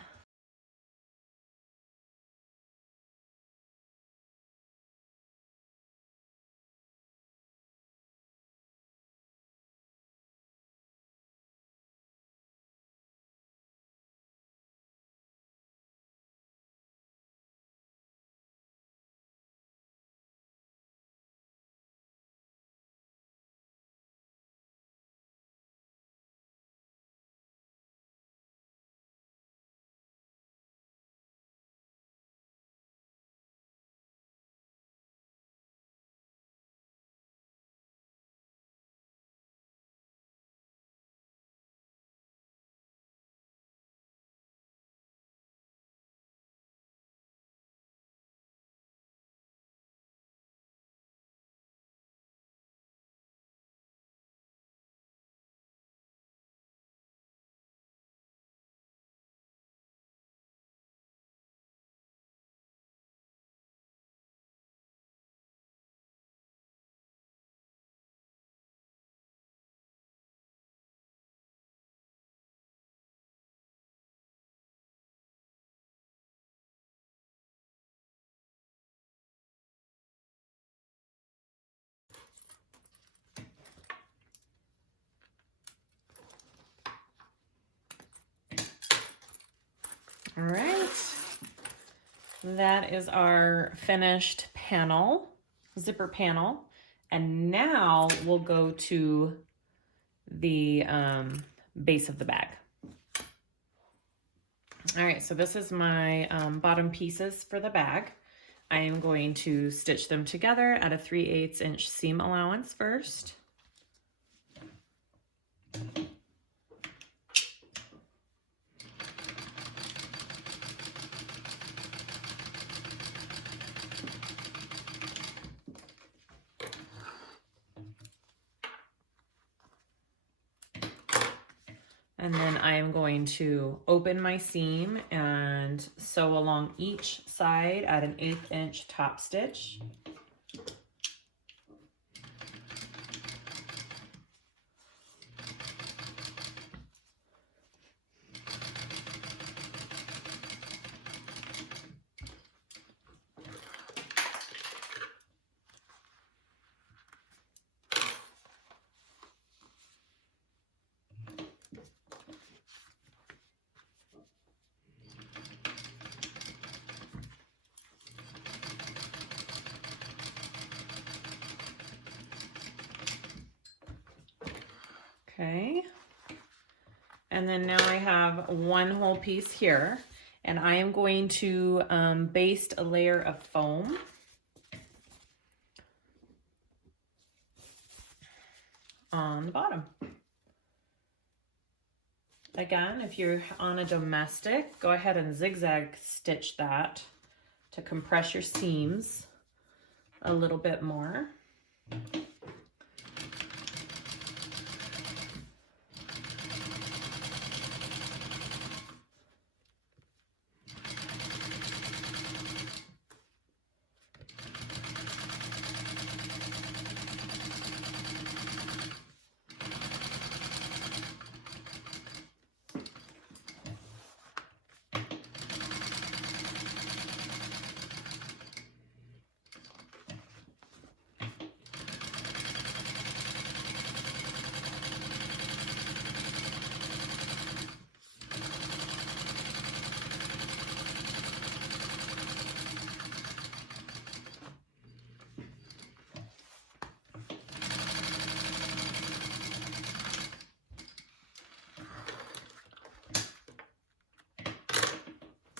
All right, that is our finished panel, zipper panel. And now we'll go to the base of the bag. All right, so this is my bottom pieces for the bag. I am going to stitch them together at a 3/8 inch seam allowance first. And then I am going to open my seam and sew along each side at an 1/8 inch top stitch. Okay, and then now I have one whole piece here, and I am going to baste a layer of foam. On the bottom. Again, if you're on a domestic, go ahead and zigzag stitch that to compress your seams a little bit more.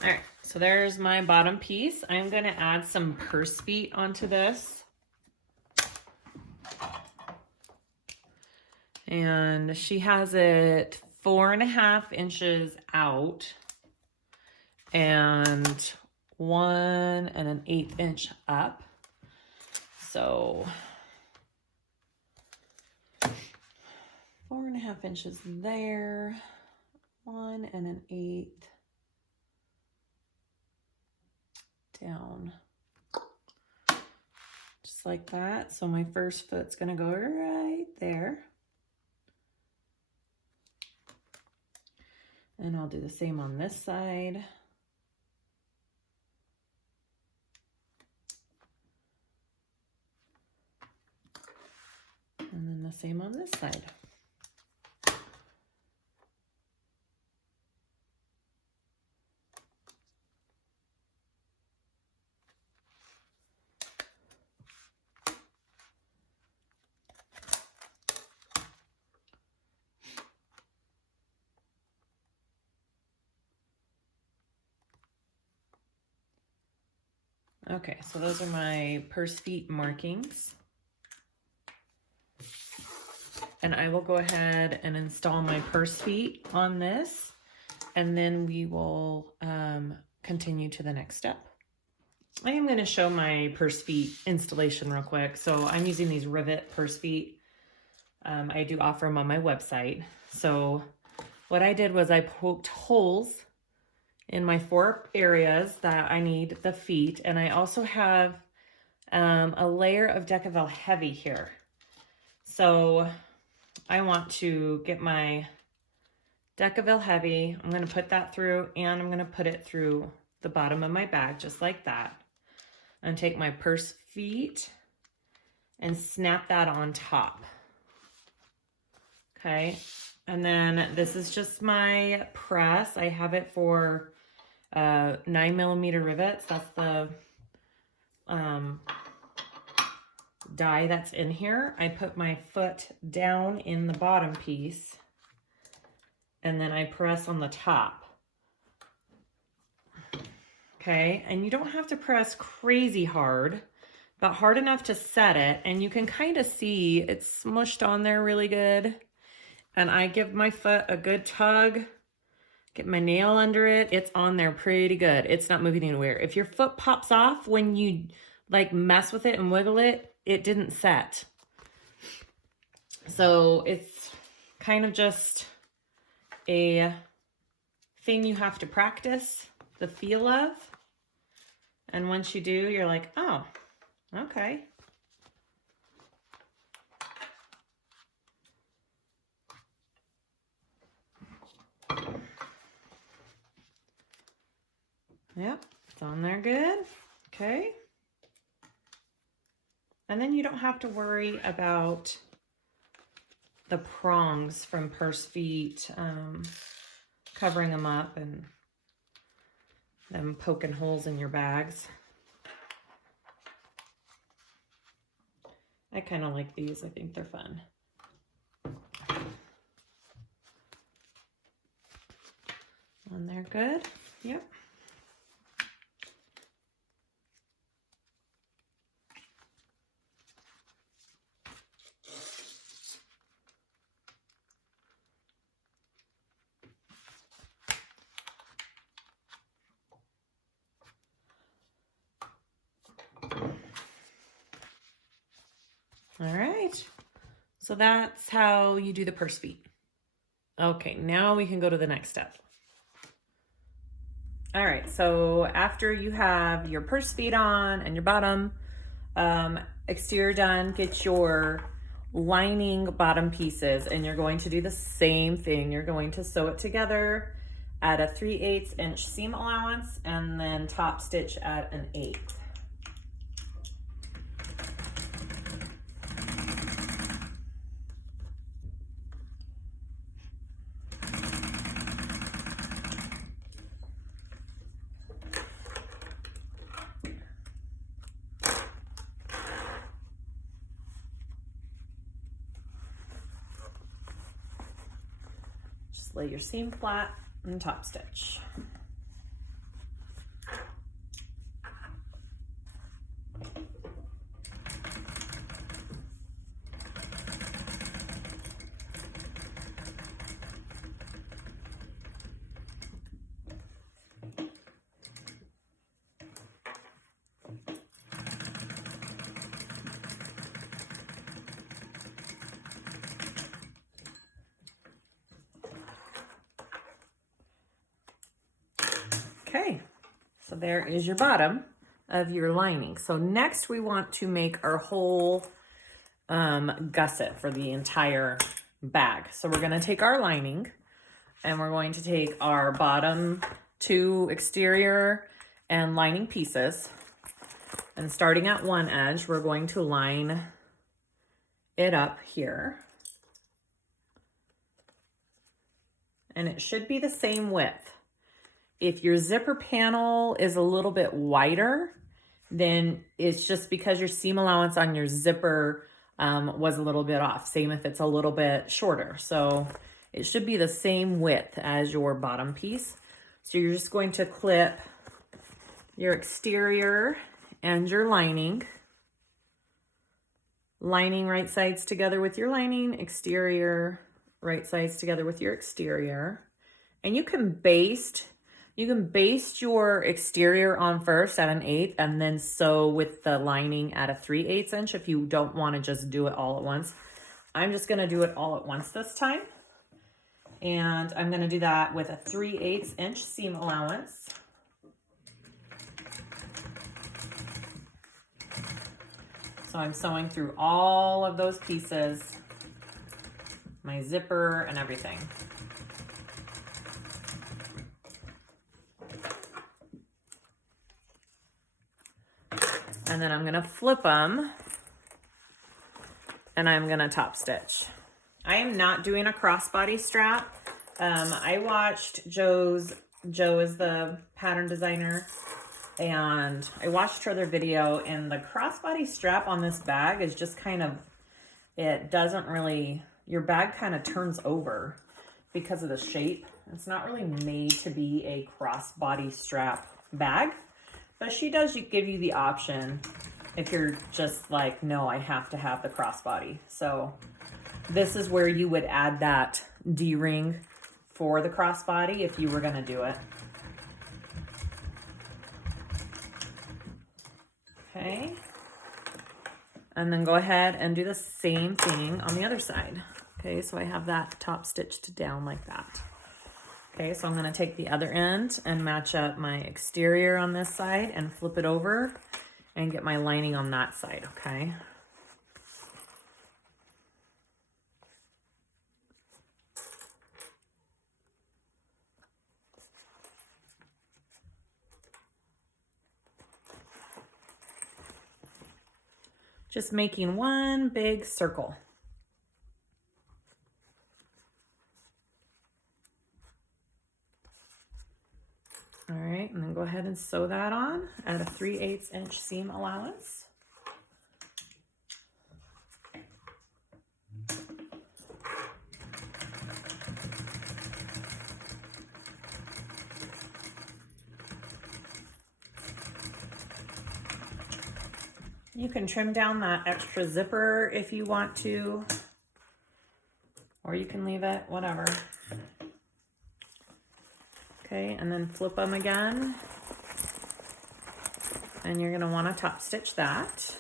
All right, so there's my bottom piece. I'm gonna add some purse feet onto this. And she has it 4.5 inches out and 1 1/8 inch up. So 4.5 inches there, 1 1/8 down, just like that. So my first foot's gonna go right there. And I'll do the same on this side. And then the same on this side. Okay, so those are my purse feet markings. And I will go ahead and install my purse feet on this, and then we will continue to the next step. I am going to show my purse feet installation real quick. So I'm using these rivet purse feet. I do offer them on my website. So what I did was I poked holes in my 4 areas that I need the feet, and I also have a layer of Decaville Heavy here. So I want to get my Decaville Heavy. I'm going to put that through, and I'm going to put it through the bottom of my bag just like that, and take my purse feet and snap that on top. Okay, and then this is just my press. I have it for 9mm rivets. That's the die that's in here. I put my foot down in the bottom piece, and then I press on the top. okay? And you don't have to press crazy hard, but hard enough to set it. And you can kind of see it's smushed on there really good. And I give my foot a good tug, get my nail under it. It's on there pretty good. It's not moving anywhere. If your foot pops off when you like mess with it and wiggle it, it didn't set. So it's kind of just a thing you have to practice the feel of. And once you do, you're like, oh, okay. Yep, it's on there good. Okay. And then you don't have to worry about the prongs from purse feet, covering them up and them poking holes in your bags. I kind of like these. I think they're fun. And they're good. Yep. All right, so that's how you do the purse feet. Okay, now we can go to the next step. All right, so after you have your purse feet on and your bottom exterior done, get your lining bottom pieces, and you're going to do the same thing. You're going to sew it together at a 3/8 inch seam allowance and then top stitch at an 1/8. Lay your seam flat and top stitch. Okay, so there is your bottom of your lining. So next we want to make our whole gusset for the entire bag. So we're gonna take our lining and we're going to take our bottom 2 exterior and lining pieces, and starting at one edge, we're going to line it up here. And it should be the same width. If your zipper panel is a little bit wider, then it's just because your seam allowance on your zipper was a little bit off. Same if it's a little bit shorter. So it should be the same width as your bottom piece. So you're just going to clip your exterior and your lining. Lining right sides together with your lining, exterior right sides together with your exterior. And you can baste your exterior on first at an 1/8 and then sew with the lining at a 3/8 inch if you don't want to just do it all at once. I'm just going to do it all at once this time. And I'm going to do that with a 3/8 inch seam allowance. So I'm sewing through all of those pieces, my zipper and everything. And then I'm gonna flip them and I'm gonna top stitch. I am not doing a crossbody strap. I watched Joe is the pattern designer, and I watched her other video, and the crossbody strap on this bag is just kind of, it doesn't really, your bag kind of turns over because of the shape. It's not really made to be a crossbody strap bag. But she does give you the option if you're just like, no, I have to have the crossbody. So this is where you would add that D-ring for the crossbody if you were gonna do it. Okay. And then go ahead and do the same thing on the other side. Okay, so I have that top stitched down like that. Okay, so I'm gonna take the other end and match up my exterior on this side and flip it over and get my lining on that side, okay? Just making one big circle. All right, and then go ahead and sew that on at a 3/8 inch seam allowance. You can trim down that extra zipper if you want to, or you can leave it, whatever. Okay, and then flip them again. And you're gonna wanna top stitch that.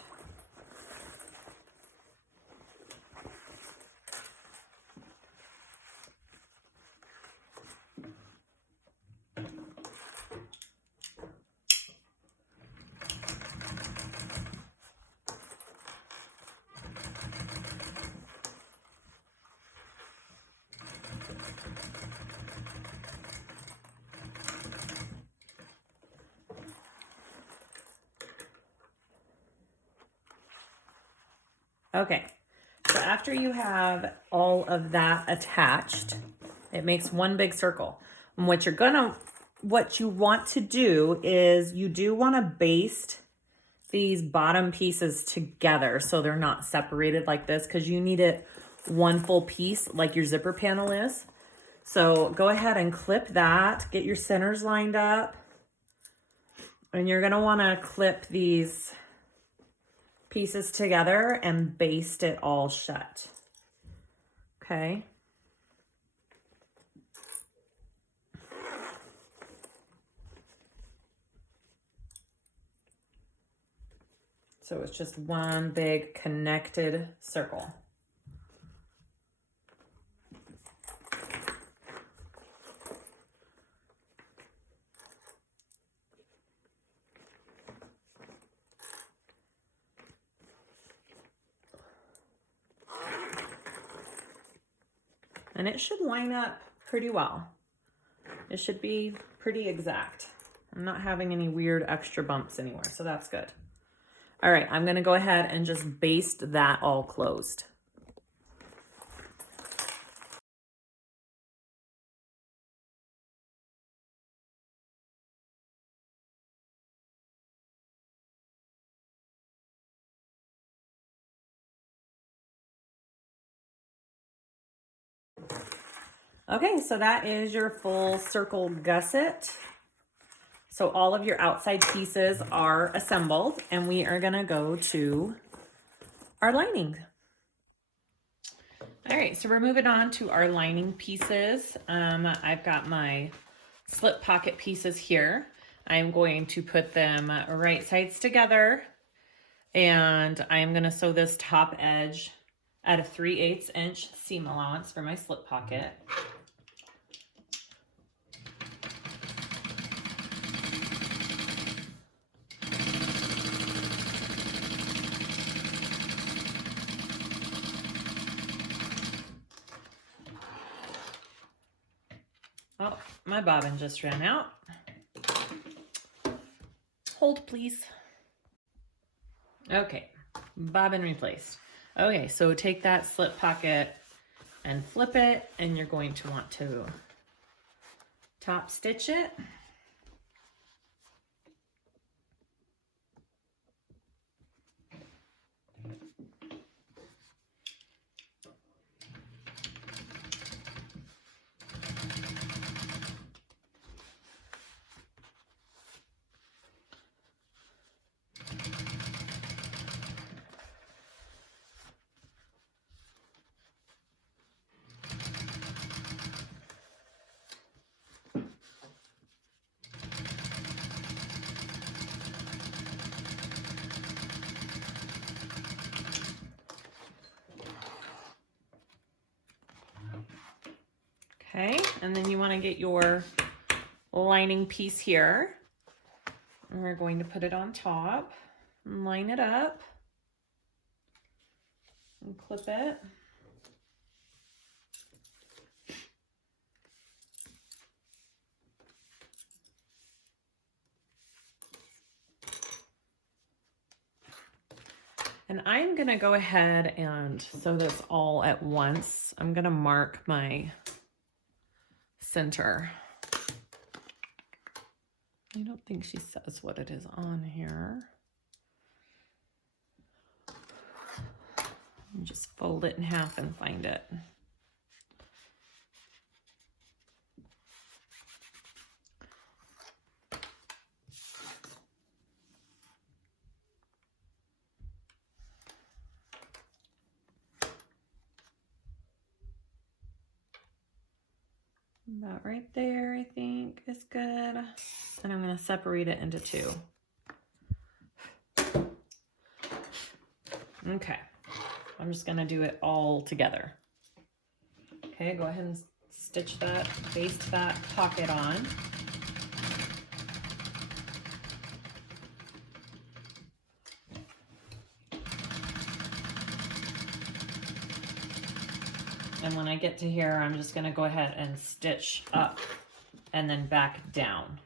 Okay, so after you have all of that attached, it makes one big circle. And what you want to do is you do want to baste these bottom pieces together so they're not separated like this, because you need it one full piece like your zipper panel is. So go ahead and clip that, get your centers lined up, and you're gonna want to clip these pieces together and baste it all shut. Okay. So it's just one big connected circle. And it should line up pretty well. It should be pretty exact. I'm not having any weird extra bumps anywhere, so that's good. All right, I'm gonna go ahead and just baste that all closed. Okay, so that is your full circle gusset. So all of your outside pieces are assembled, and we are gonna go to our lining. All right, so we're moving on to our lining pieces. I've got my slip pocket pieces here. I'm going to put them right sides together, and I'm gonna sew this top edge at a 3/8 inch seam allowance for my slip pocket. Oh, my bobbin just ran out. Hold, please. Okay, bobbin replaced. Okay, so take that slip pocket and flip it, and you're going to want to top stitch it. Okay, and then you want to get your lining piece here. And we're going to put it on top and line it up and clip it. And I'm going to go ahead and sew this all at once. I'm going to mark my center. I don't think she says what it is on here. Just fold it in half and find it. About right there, I think is good. And I'm going to separate it into two. Okay. I'm just going to do it all together. Okay, go ahead and stitch that, baste that pocket on. And when I get to here, I'm just going to go ahead and stitch up and then back down.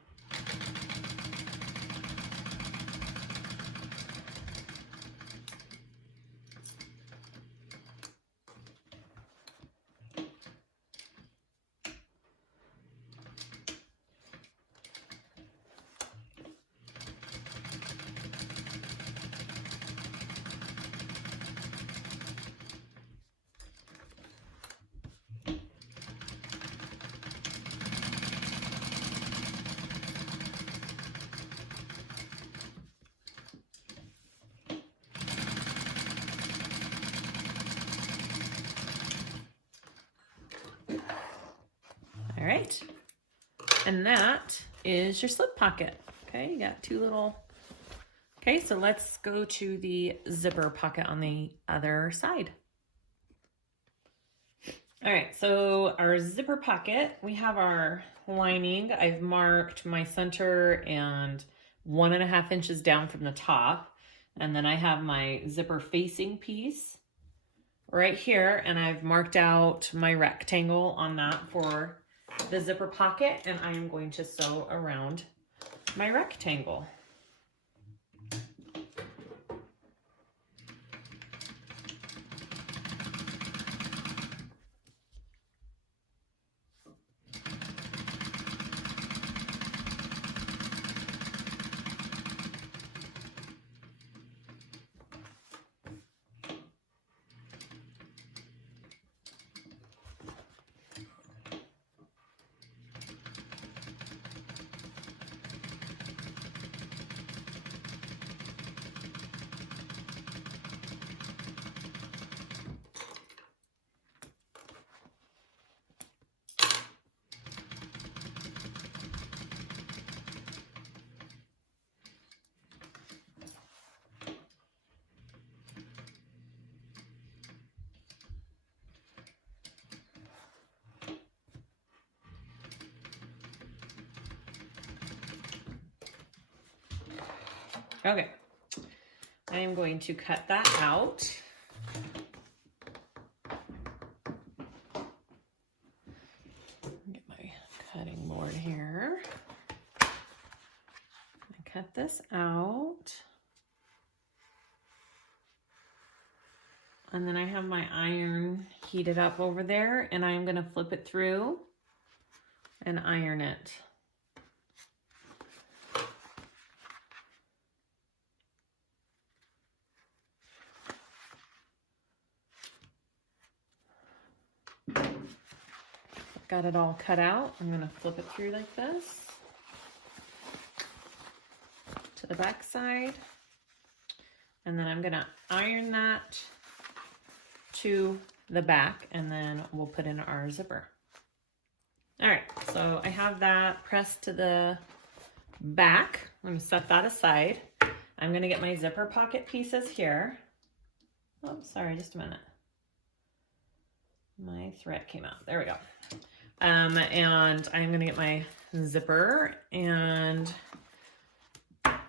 All right, and that is your slip pocket. Okay, you got two little, okay, so let's go to the zipper pocket on the other side. All right, so our zipper pocket, we have our lining. I've marked my center and 1.5 inches down from the top. And then I have my zipper facing piece right here, and I've marked out my rectangle on that for the zipper pocket, and I am going to sew around my rectangle. Okay, I am going to cut that out. Get my cutting board here. I cut this out. And then I have my iron heated up over there, and I'm going to flip it through and iron it. Got it all cut out. I'm going to flip it through like this to the back side, and then I'm going to iron that to the back, and then we'll put in our zipper. All right, so I have that pressed to the back. I'm going to set that aside. I'm going to get my zipper pocket pieces here. Oh, sorry, just a minute. My thread came out. There we go. And I'm gonna get my zipper and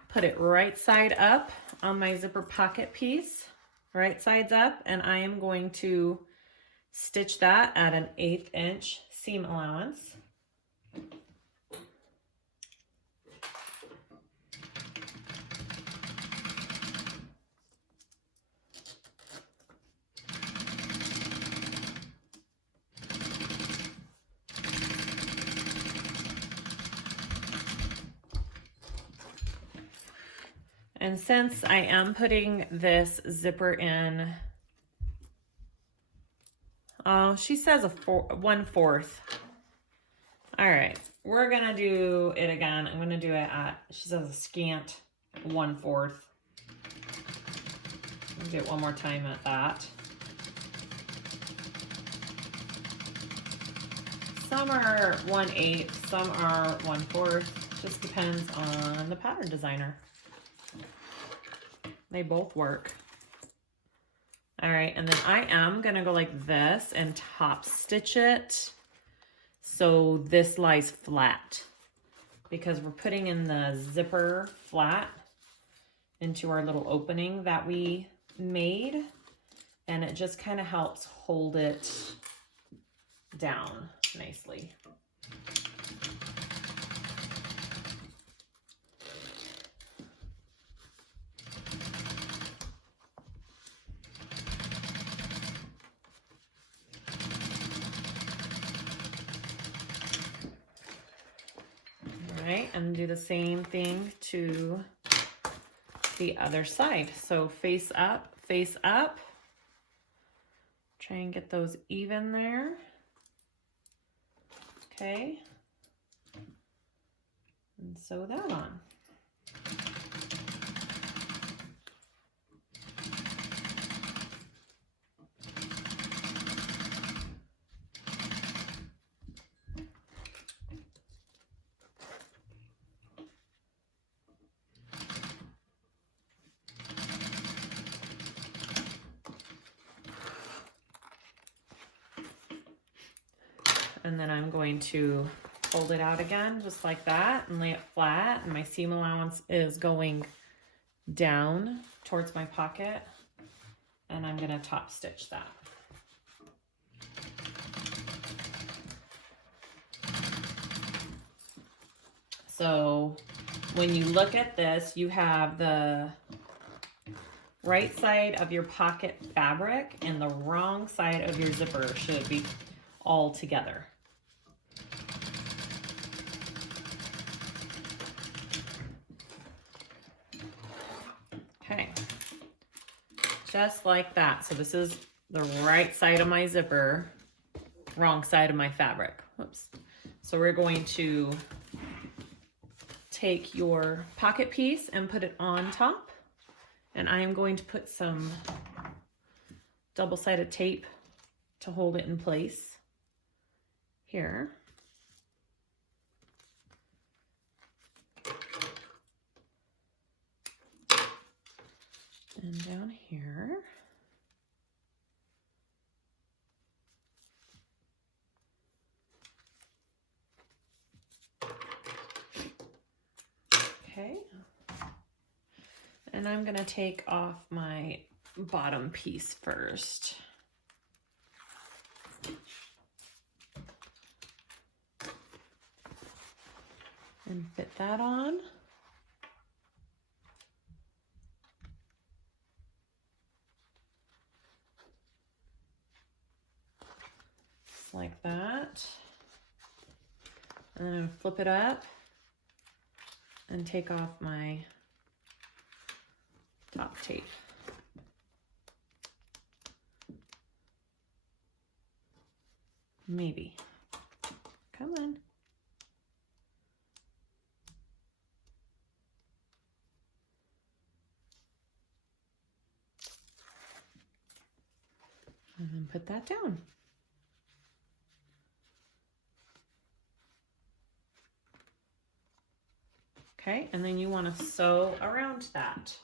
put it right side up on my zipper pocket piece, right sides up, and I am going to stitch that at an 1/8 inch seam allowance. And since I am putting this zipper in, oh, she says 1/4. All right, we're gonna do it again. I'm gonna do it at, she says a scant 1/4. I'll do it one more time at that. Some are 1/8, some are 1/4. Just depends on the pattern designer. They both work. All right, and then I am gonna go like this and top stitch it so this lies flat, because we're putting in the zipper flat into our little opening that we made, and it just kind of helps hold it down nicely. Right, and do the same thing to the other side. So face up, face up. Try and get those even there. Okay. And sew that on. And then I'm going to fold it out again, just like that, and lay it flat. And my seam allowance is going down towards my pocket. And I'm gonna top stitch that. So when you look at this, you have the right side of your pocket fabric and the wrong side of your zipper should be all together. Okay, just like that. So this is the right side of my zipper, wrong side of my fabric. Whoops. So we're going to take your pocket piece and put it on top. And I am going to put some double-sided tape to hold it in place here. And down here. Okay. And I'm gonna take off my bottom piece first. And fit that on. Just like that. And then flip it up and take off my top tape. Maybe. Come on. And then put that down. Okay, and then you want to sew around that.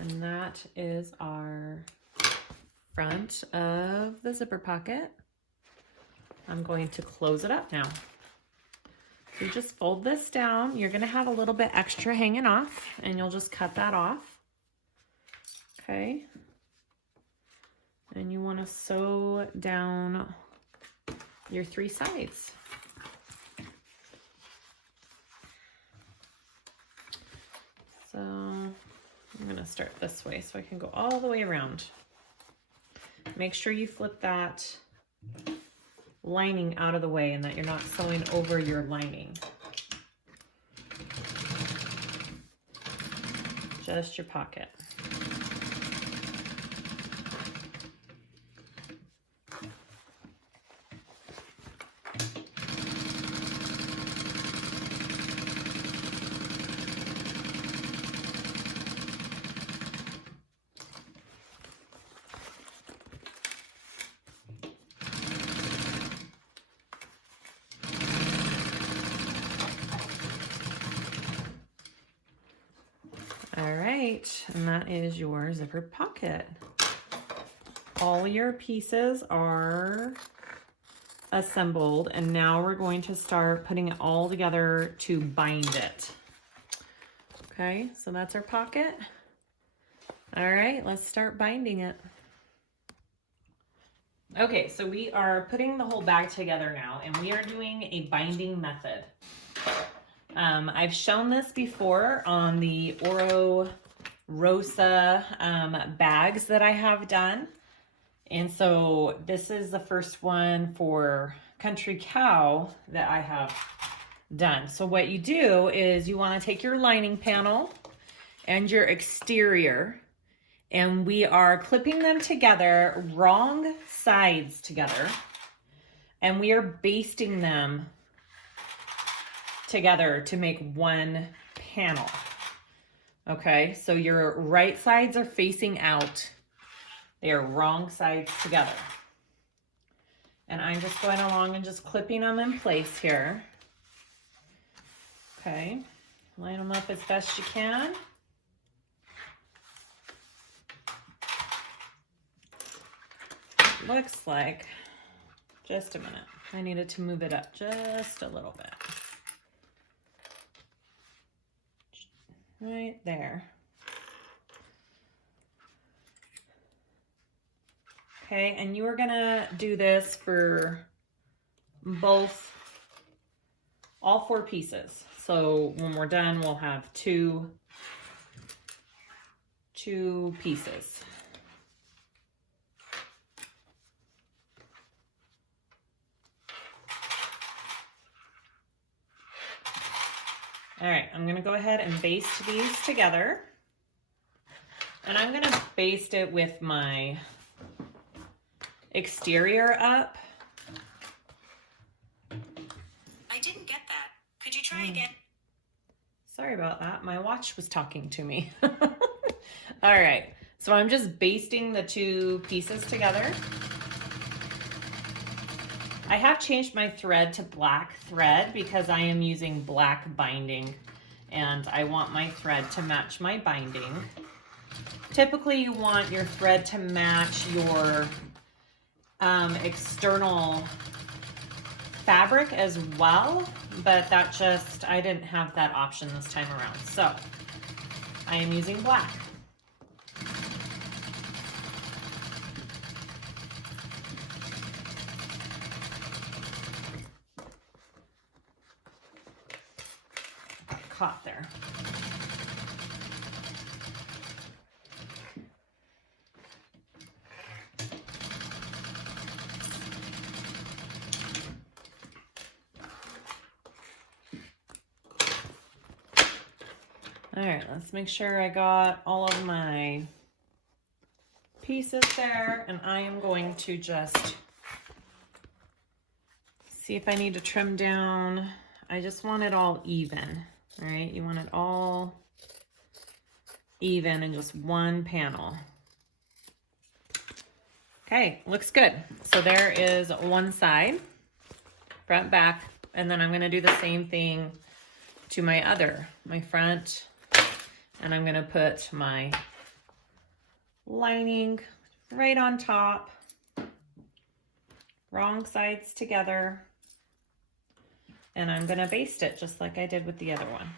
And that is our front of the zipper pocket. I'm going to close it up now. So you just fold this down. You're gonna have a little bit extra hanging off, and you'll just cut that off. Okay. And you wanna sew down your 3 sides. So I'm gonna start this way so I can go all the way around. Make sure you flip that lining out of the way and that you're not sewing over your lining. Just your pocket. All right, and that is your zipper pocket. All your pieces are assembled, and now we're going to start putting it all together to bind it. Okay, so that's our pocket. All right, let's start binding it. Okay, so we are putting the whole bag together now, and we are doing a binding method. I've shown this before on the Oro Rosa bags that I have done. And so this is the first one for Country Cow that I have done. So what you do is you want to take your lining panel and your exterior, and we are clipping them together, wrong sides together, and we are basting them together to make one panel. Okay, so your right sides are facing out. They are wrong sides together. And I'm just going along and just clipping them in place here. Okay, line them up as best you can. Looks like, just a minute, I needed to move it up just a little bit. Right there. Okay, and you are gonna do this for all 4 pieces. So when we're done, we'll have two pieces. All right, I'm gonna go ahead and baste these together. And I'm gonna baste it with my exterior up. I didn't get that. Could you try again? Sorry about that. My watch was talking to me. All right, so I'm just basting the 2 pieces together. I have changed my thread to black thread because I am using black binding, and I want my thread to match my binding. Typically you want your thread to match your external fabric as well, but that just, I didn't have that option this time around. So I am using black. Caught there. All right, let's make sure I got all of my pieces there, and I am going to just see if I need to trim down. I just want it all even. All right, you want it all even in just one panel. Okay, looks good. So there is one side, front, back, and then I'm gonna do the same thing to my front, and I'm gonna put my lining right on top, wrong sides together, and I'm gonna baste it just like I did with the other one.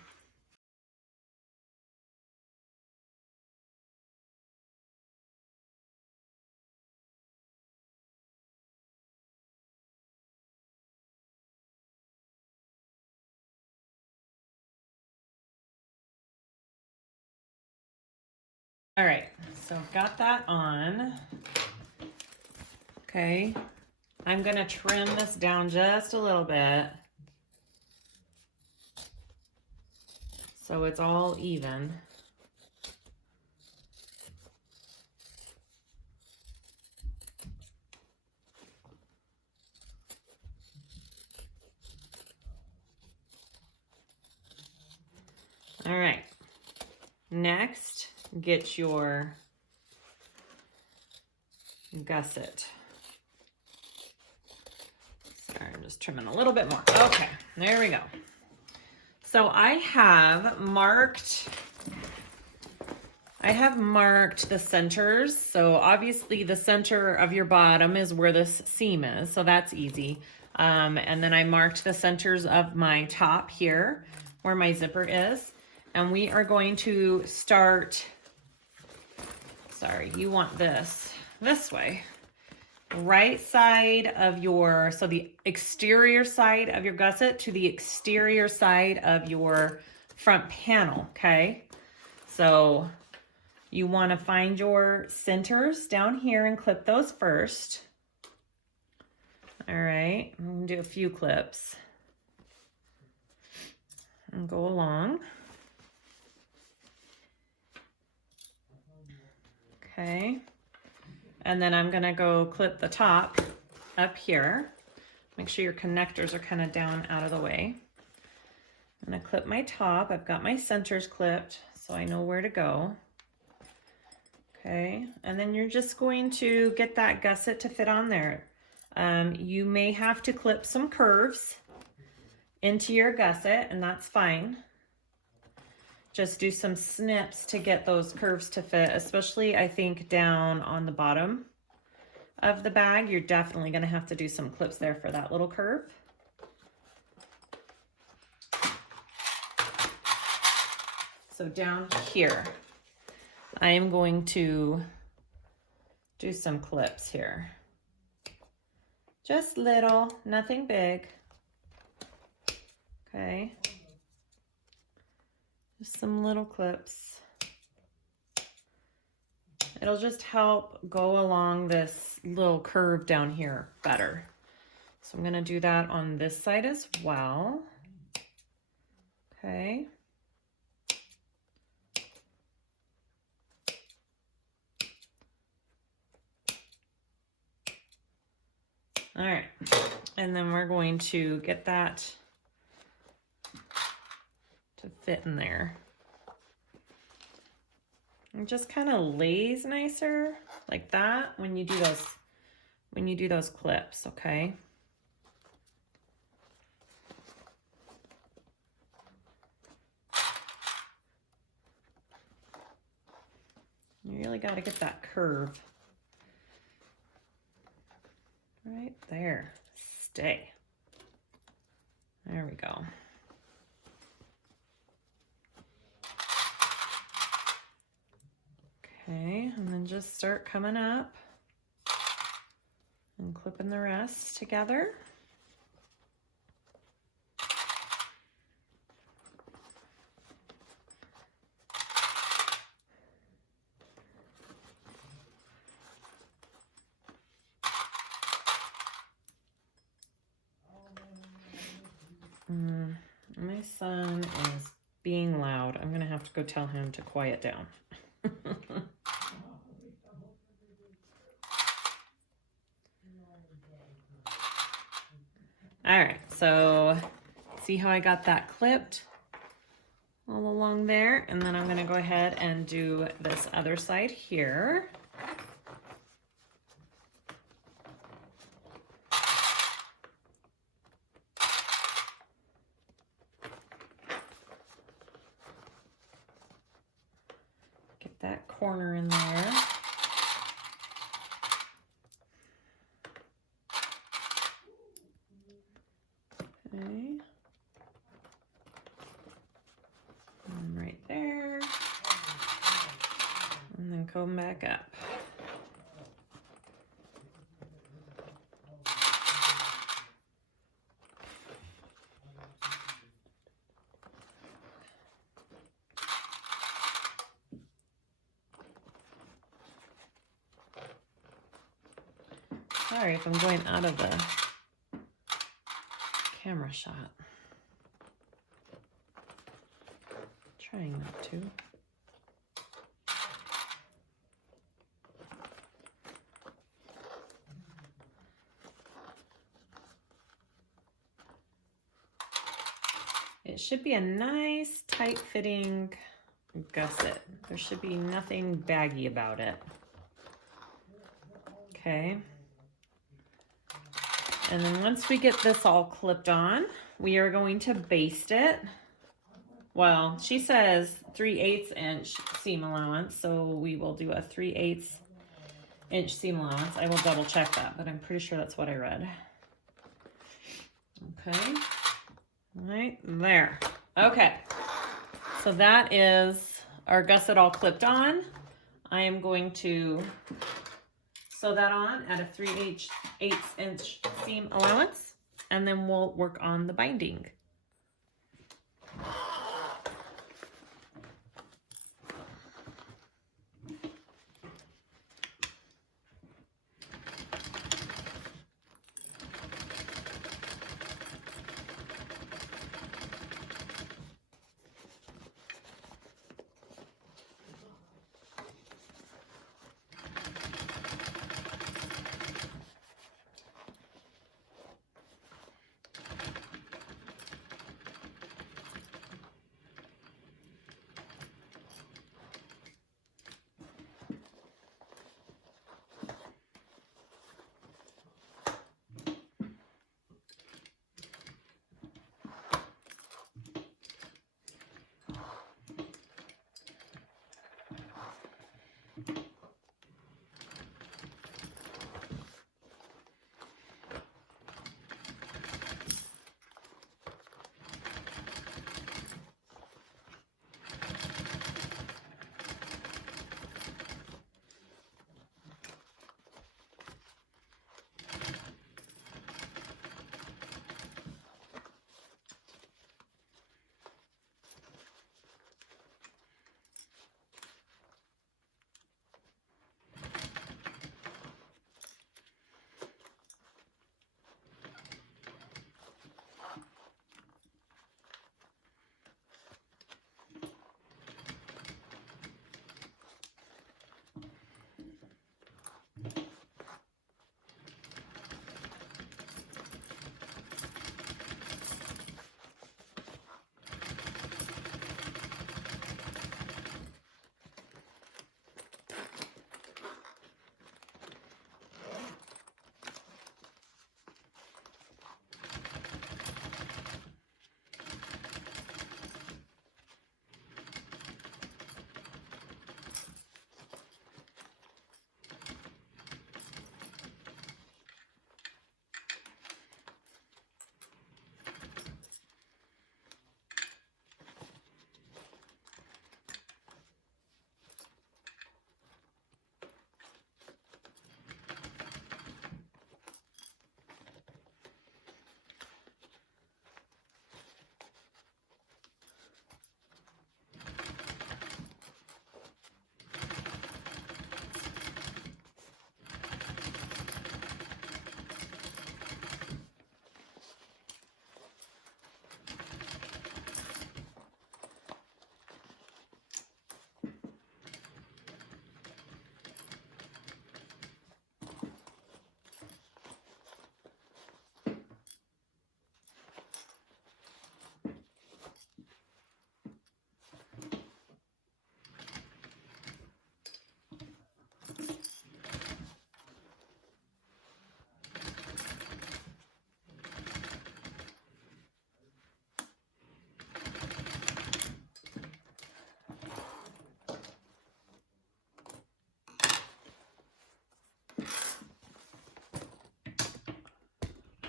All right, so I've got that on. Okay, I'm gonna trim this down just a little bit so it's all even. All right, next, get your gusset. Sorry, I'm just trimming a little bit more. Okay, there we go. So I have marked the centers. So obviously the center of your bottom is where this seam is, so that's easy. And then I marked the centers of my top here, where my zipper is. And we are going to start, sorry, you want this way. Right side of your, so the exterior side of your gusset to the exterior side of your front panel, okay? So you want to find your centers down here and clip those first. All right, I'm gonna do a few clips and go along. Okay. And then I'm gonna go clip the top up here. Make sure your connectors are kind of down out of the way. I'm gonna clip my top. I've got my centers clipped, so I know where to go. Okay, and then you're just going to get that gusset to fit on there. You may have to clip some curves into your gusset, and that's fine. Just do some snips to get those curves to fit, especially I think down on the bottom of the bag. You're definitely gonna have to do some clips there for that little curve. So down here, I am going to do some clips here. Just little, nothing big. Okay. Just some little clips. It'll just help go along this little curve down here better. So I'm gonna do that on this side as well. Okay. All right, and then we're going to get that to fit in there. It just kind of lays nicer like that when you do those clips, okay? You really got to get that curve right there. Stay. There we go. Okay, and then just start coming up and clipping the rest together. My son is being loud. I'm gonna have to go tell him to quiet down. All right, so see how I got that clipped all along there? And then I'm gonna go ahead and do this other side here. Get that corner in there. come back up. Sorry if I'm going out of the camera shot. Trying not to. It should be a nice, tight-fitting gusset. There should be nothing baggy about it. Okay. And then once we get this all clipped on, we are going to baste it. Well, she says 3/8 inch seam allowance, so we will do a 3/8 inch seam allowance. I will double check that, but I'm pretty sure that's what I read. Okay. Right there. Okay, so that is our gusset all clipped on. I am going to sew that on at a 3/8 inch seam allowance, and then we'll work on the binding.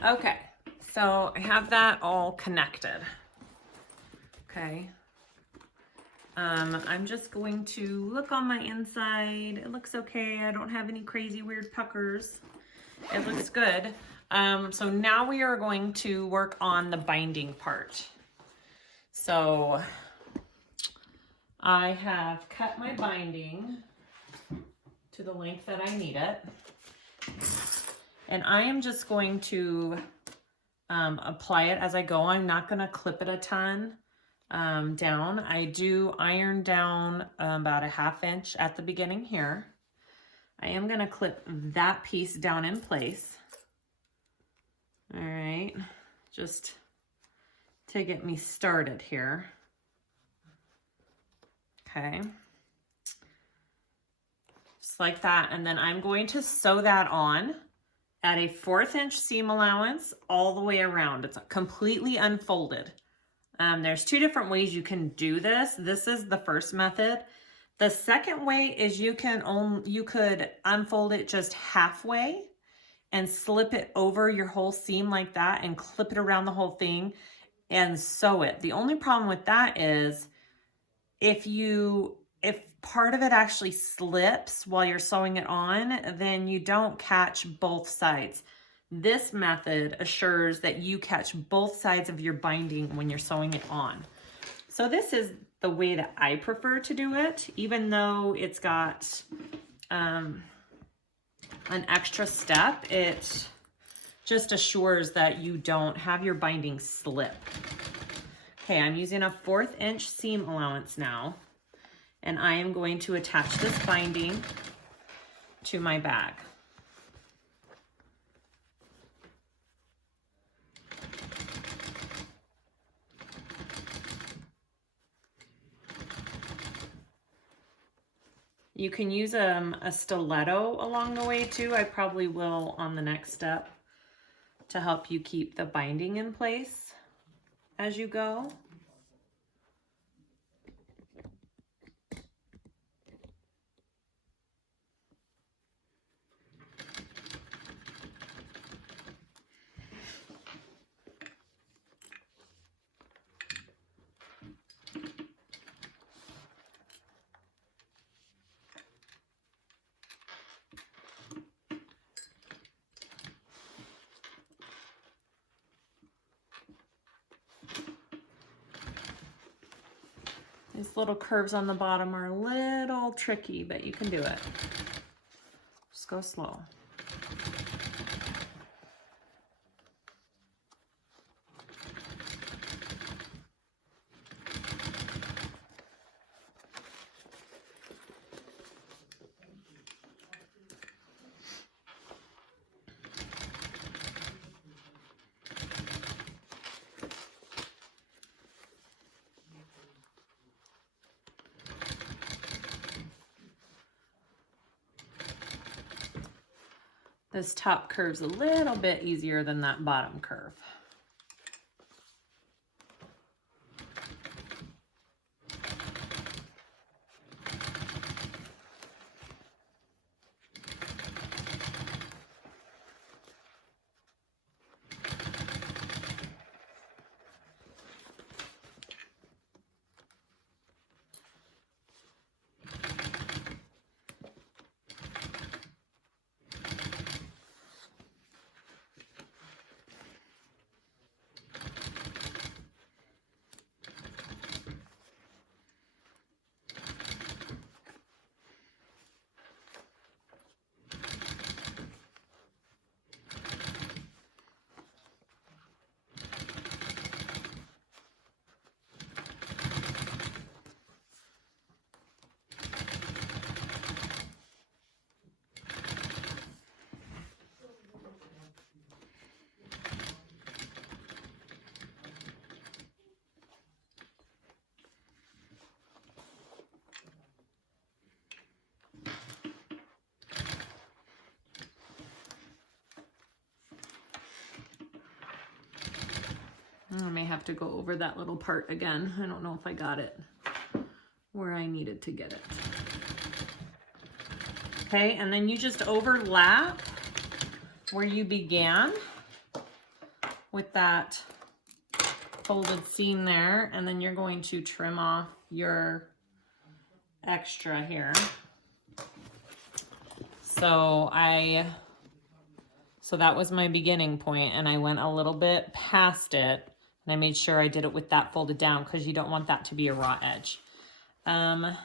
Okay, so I have that all connected. Okay, I'm just going to look on my inside. It looks okay. I don't have any crazy weird puckers. It looks good. So now we are going to work on the binding part. So I have cut my binding to the length that I need it. And I am just going to apply it as I go. I'm not going to clip it a ton down. I do iron down about a 1/2 inch at the beginning here. I am going to clip that piece down in place. All right, just to get me started here. Okay. Just like that. And then I'm going to sew that on at a 1/4 inch seam allowance all the way around. It's completely unfolded. There's 2 different ways you can do this. This is the first method. The second way is you could unfold it just halfway and slip it over your whole seam like that and clip it around the whole thing and sew it. The only problem with that is if part of it actually slips while you're sewing it on, then you don't catch both sides. This method assures that you catch both sides of your binding when you're sewing it on. So this is the way that I prefer to do it, even though it's got an extra step. It just assures that you don't have your binding slip. Okay, I'm using a 1/4 inch seam allowance now, and I am going to attach this binding to my bag. You can use a stiletto along the way too. I probably will on the next step to help you keep the binding in place as you go. These little curves on the bottom are a little tricky, but you can do it. Just go slow. This top curve's a little bit easier than that bottom curve. I may have to go over that little part again. I don't know if I got it where I needed to get it. Okay, and then you just overlap where you began with that folded seam there, and then you're going to trim off your extra here. So that was my beginning point, and I went a little bit past it, and I made sure I did it with that folded down because you don't want that to be a raw edge. I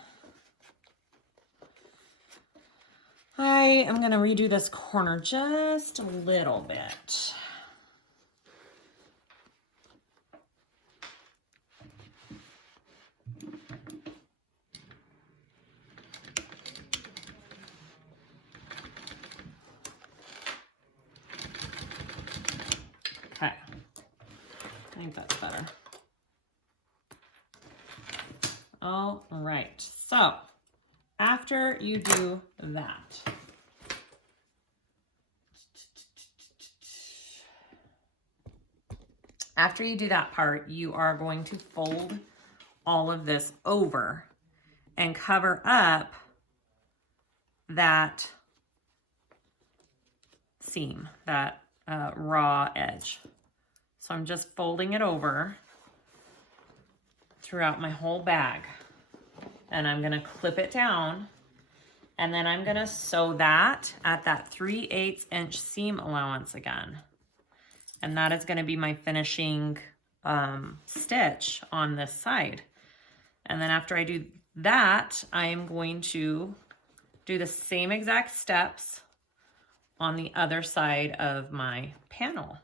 am going to redo this corner just a little bit. Okay, I think that's better. All right, so after you do that, after you do that part, you are going to fold all of this over and cover up that seam, that raw edge. So I'm just folding it over throughout my whole bag, and I'm gonna clip it down, and then I'm gonna sew that at that 3/8 inch seam allowance again. And that is gonna be my finishing stitch on this side. And then after I do that, I am going to do the same exact steps on the other side of my panel.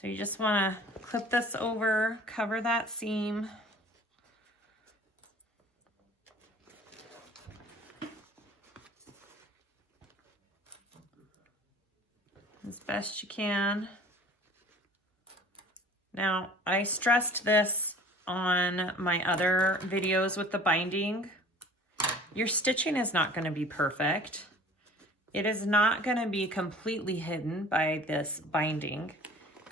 So you just want to clip this over, cover that seam. As best you can. Now, I stressed this on my other videos with the binding. Your stitching is not going to be perfect. It is not going to be completely hidden by this binding.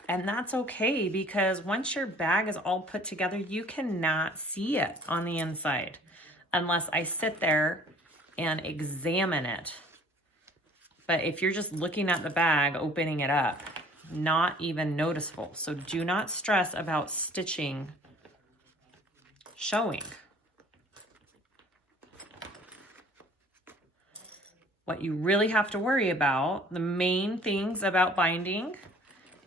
And that's okay, because once your bag is all put together, you cannot see it on the inside unless I sit there and examine it. But if you're just looking at the bag, opening it up, not even noticeable. So do not stress about stitching showing. What you really have to worry about, the main things about binding,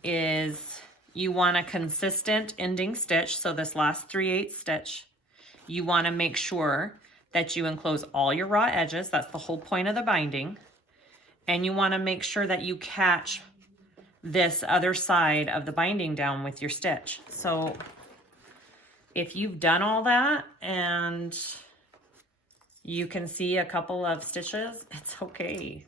is you want a consistent ending stitch. So this last 3/8 stitch, you want to make sure that you enclose all your raw edges. That's the whole point of the binding. And you want to make sure that you catch this other side of the binding down with your stitch. So if you've done all that and you can see a couple of stitches, it's okay.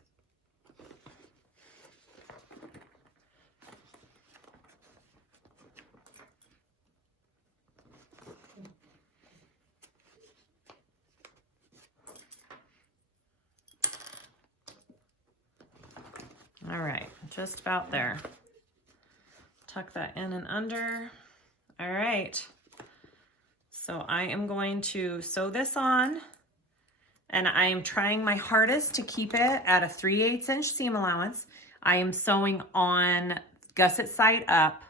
All right, just about there. Tuck that in and under. All right. So I am going to sew this on, and I am trying my hardest to keep it at a 3/8 inch seam allowance. I am sewing on gusset side up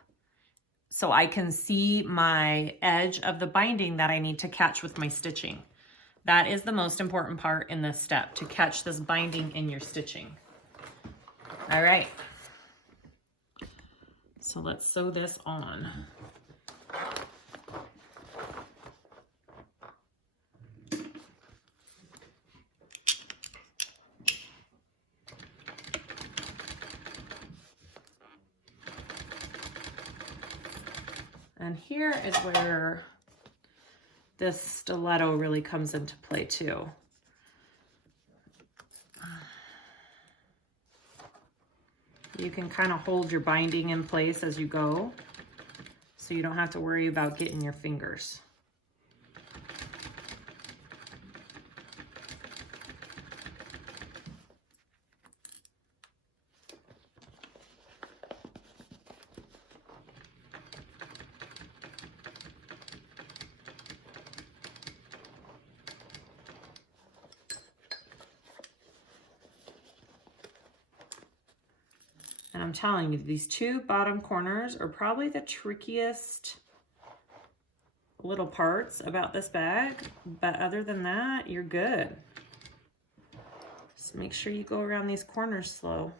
so I can see my edge of the binding that I need to catch with my stitching. That is the most important part in this step, to catch this binding in your stitching. All right, so let's sew this on. And here is where this stiletto really comes into play too. You can kind of hold your binding in place as you go, so you don't have to worry about getting your fingers. And I'm telling you, these two bottom corners are probably the trickiest little parts about this bag, but other than that, you're good. Just make sure you go around these corners slow.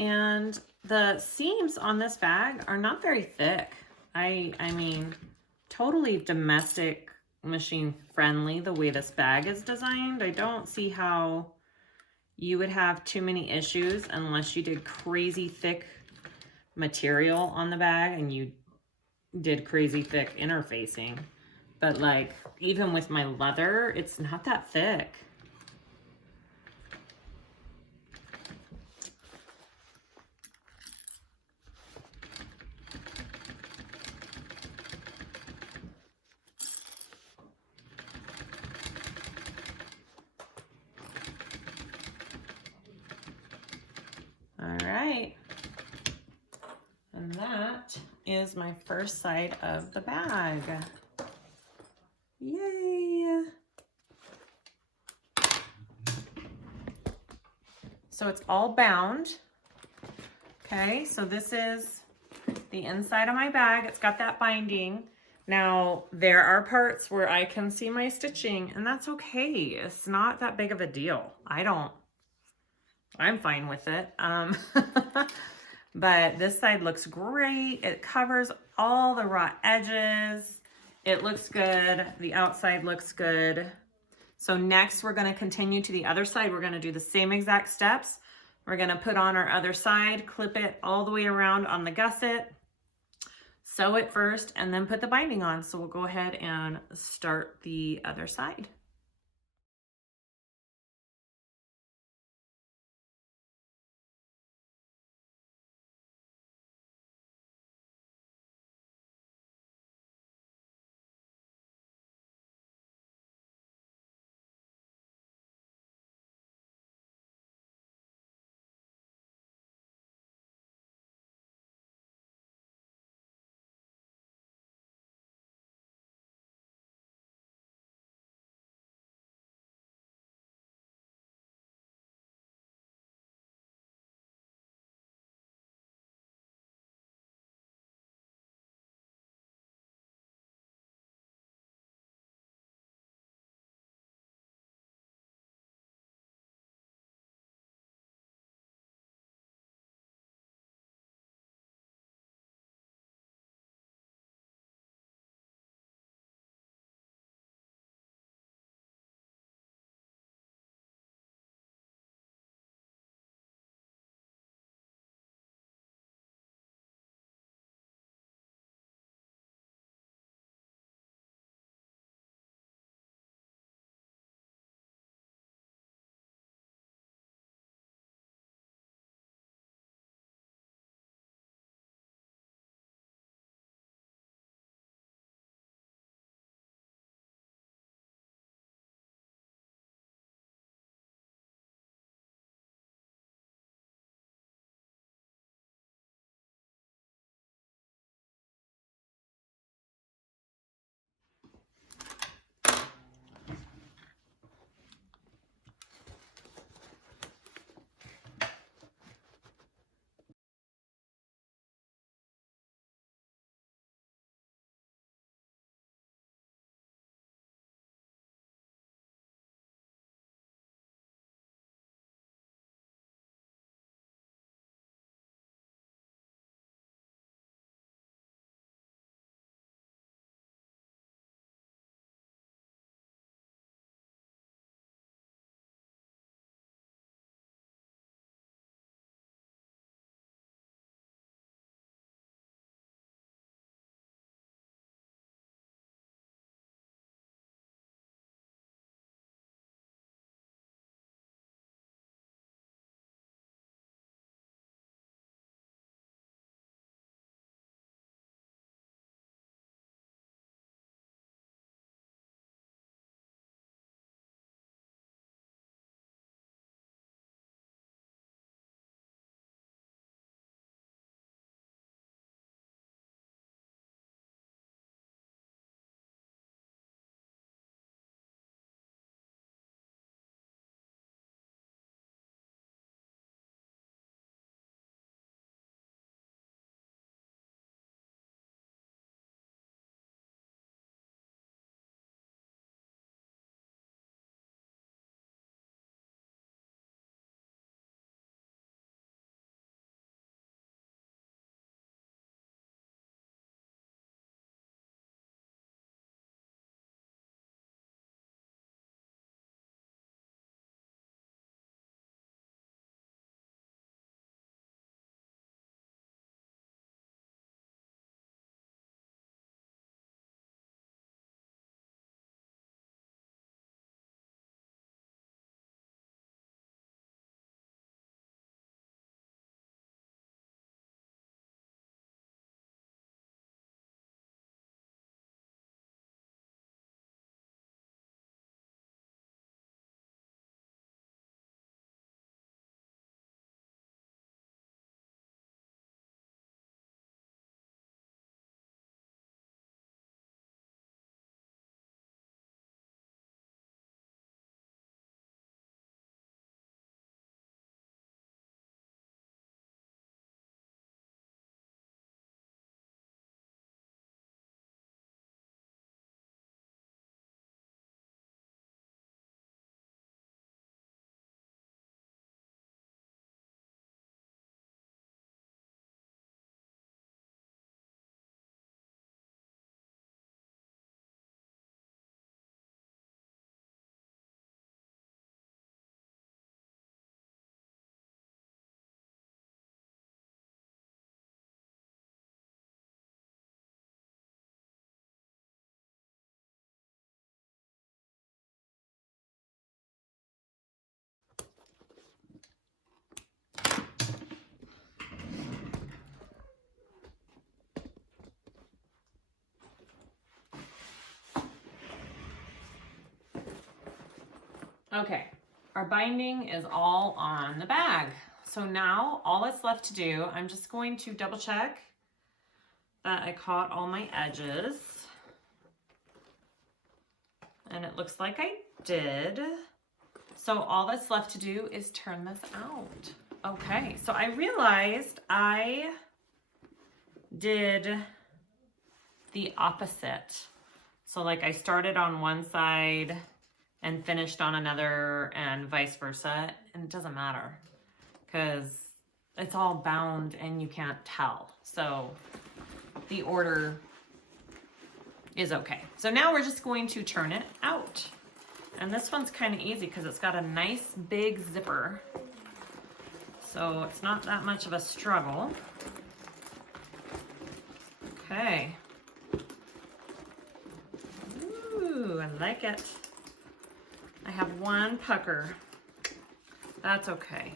And the seams on this bag are not very thick. I mean, totally domestic machine friendly the way this bag is designed. I don't see how you would have too many issues unless you did crazy thick material on the bag and you did crazy thick interfacing. But like, even with my leather, it's not that thick. All right, and that is my first side of the bag. Yay! So it's all bound. Okay, so this is the inside of my bag. It's got that binding. Now, there are parts where I can see my stitching, and that's okay. It's not that big of a deal. I'm fine with it. But this side looks great. It covers all the raw edges. It looks good. The outside looks good. So next we're going to continue to the other side. We're going to do the same exact steps. We're going to put on our other side, clip it all the way around on the gusset, sew it first, and then put the binding on. So we'll go ahead and start the other side. Okay, our binding is all on the bag. So now all that's left to do, I'm just going to double check that I caught all my edges. And it looks like I did. So all that's left to do is turn this out. Okay, so I realized I did the opposite. So like I started on one side and finished on another and vice versa, and it doesn't matter because it's all bound and you can't tell. So the order is okay. So now we're just going to turn it out. And this one's kind of easy because it's got a nice big zipper. So it's not that much of a struggle. Okay. Ooh, I like it. I have one pucker. That's okay.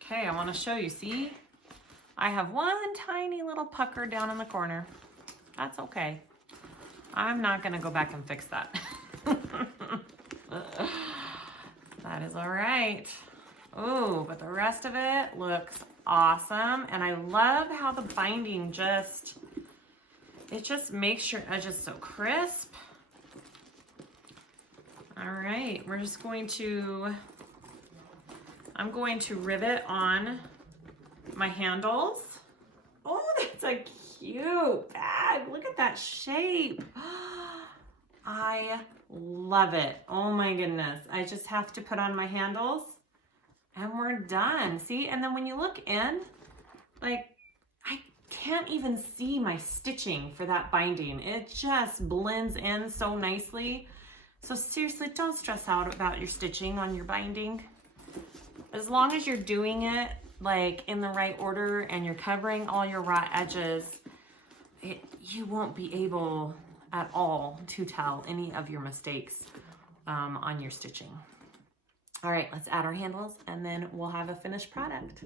Okay, I want to show you, see? I have one tiny little pucker down in the corner. That's okay. I'm not gonna go back and fix that. That is all right. Oh, but the rest of it looks awesome. And I love how the binding it just makes your edges so crisp. All right, we're just going to, I'm going to rivet on my handles. Oh, that's a cute bag. Look at that shape. I love it. Oh my goodness. I just have to put on my handles and we're done. See? And then when you look in, like, I can't even see my stitching for that binding. It just blends in so nicely. So seriously, don't stress out about your stitching on your binding. As long as you're doing it like in the right order and you're covering all your raw edges, you won't be able at all to tell any of your mistakes on your stitching. All right, let's add our handles and then we'll have a finished product.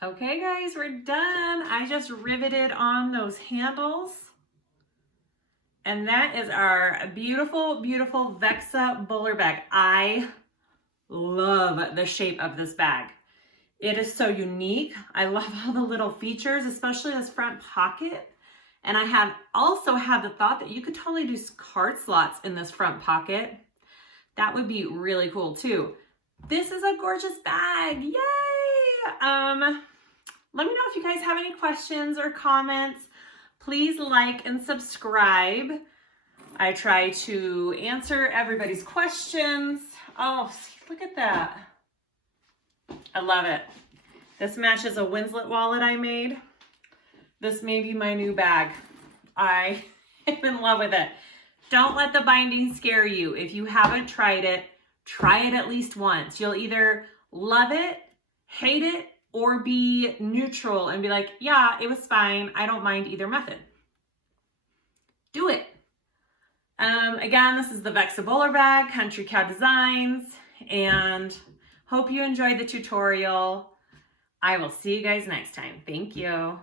Okay guys, we're done. I just riveted on those handles. And that is our beautiful, beautiful Vekza bowler bag. I love the shape of this bag. It is so unique. I love all the little features, especially this front pocket. And I also had the thought that you could totally do card slots in this front pocket. That would be really cool too. This is a gorgeous bag, yay! Let me know if you guys have any questions or comments. Please like and subscribe. I try to answer everybody's questions. Oh, look at that. I love it. This matches a Winslet wallet I made. This may be my new bag. I am in love with it. Don't let the binding scare you. If you haven't tried it, try it at least once. You'll either love it, hate it, or be neutral and be like, yeah, it was fine. I don't mind either method. Do it. Again, this is the Vekza bowler bag, Country Cow Designs, and hope you enjoyed the tutorial. I will see you guys next time. Thank you.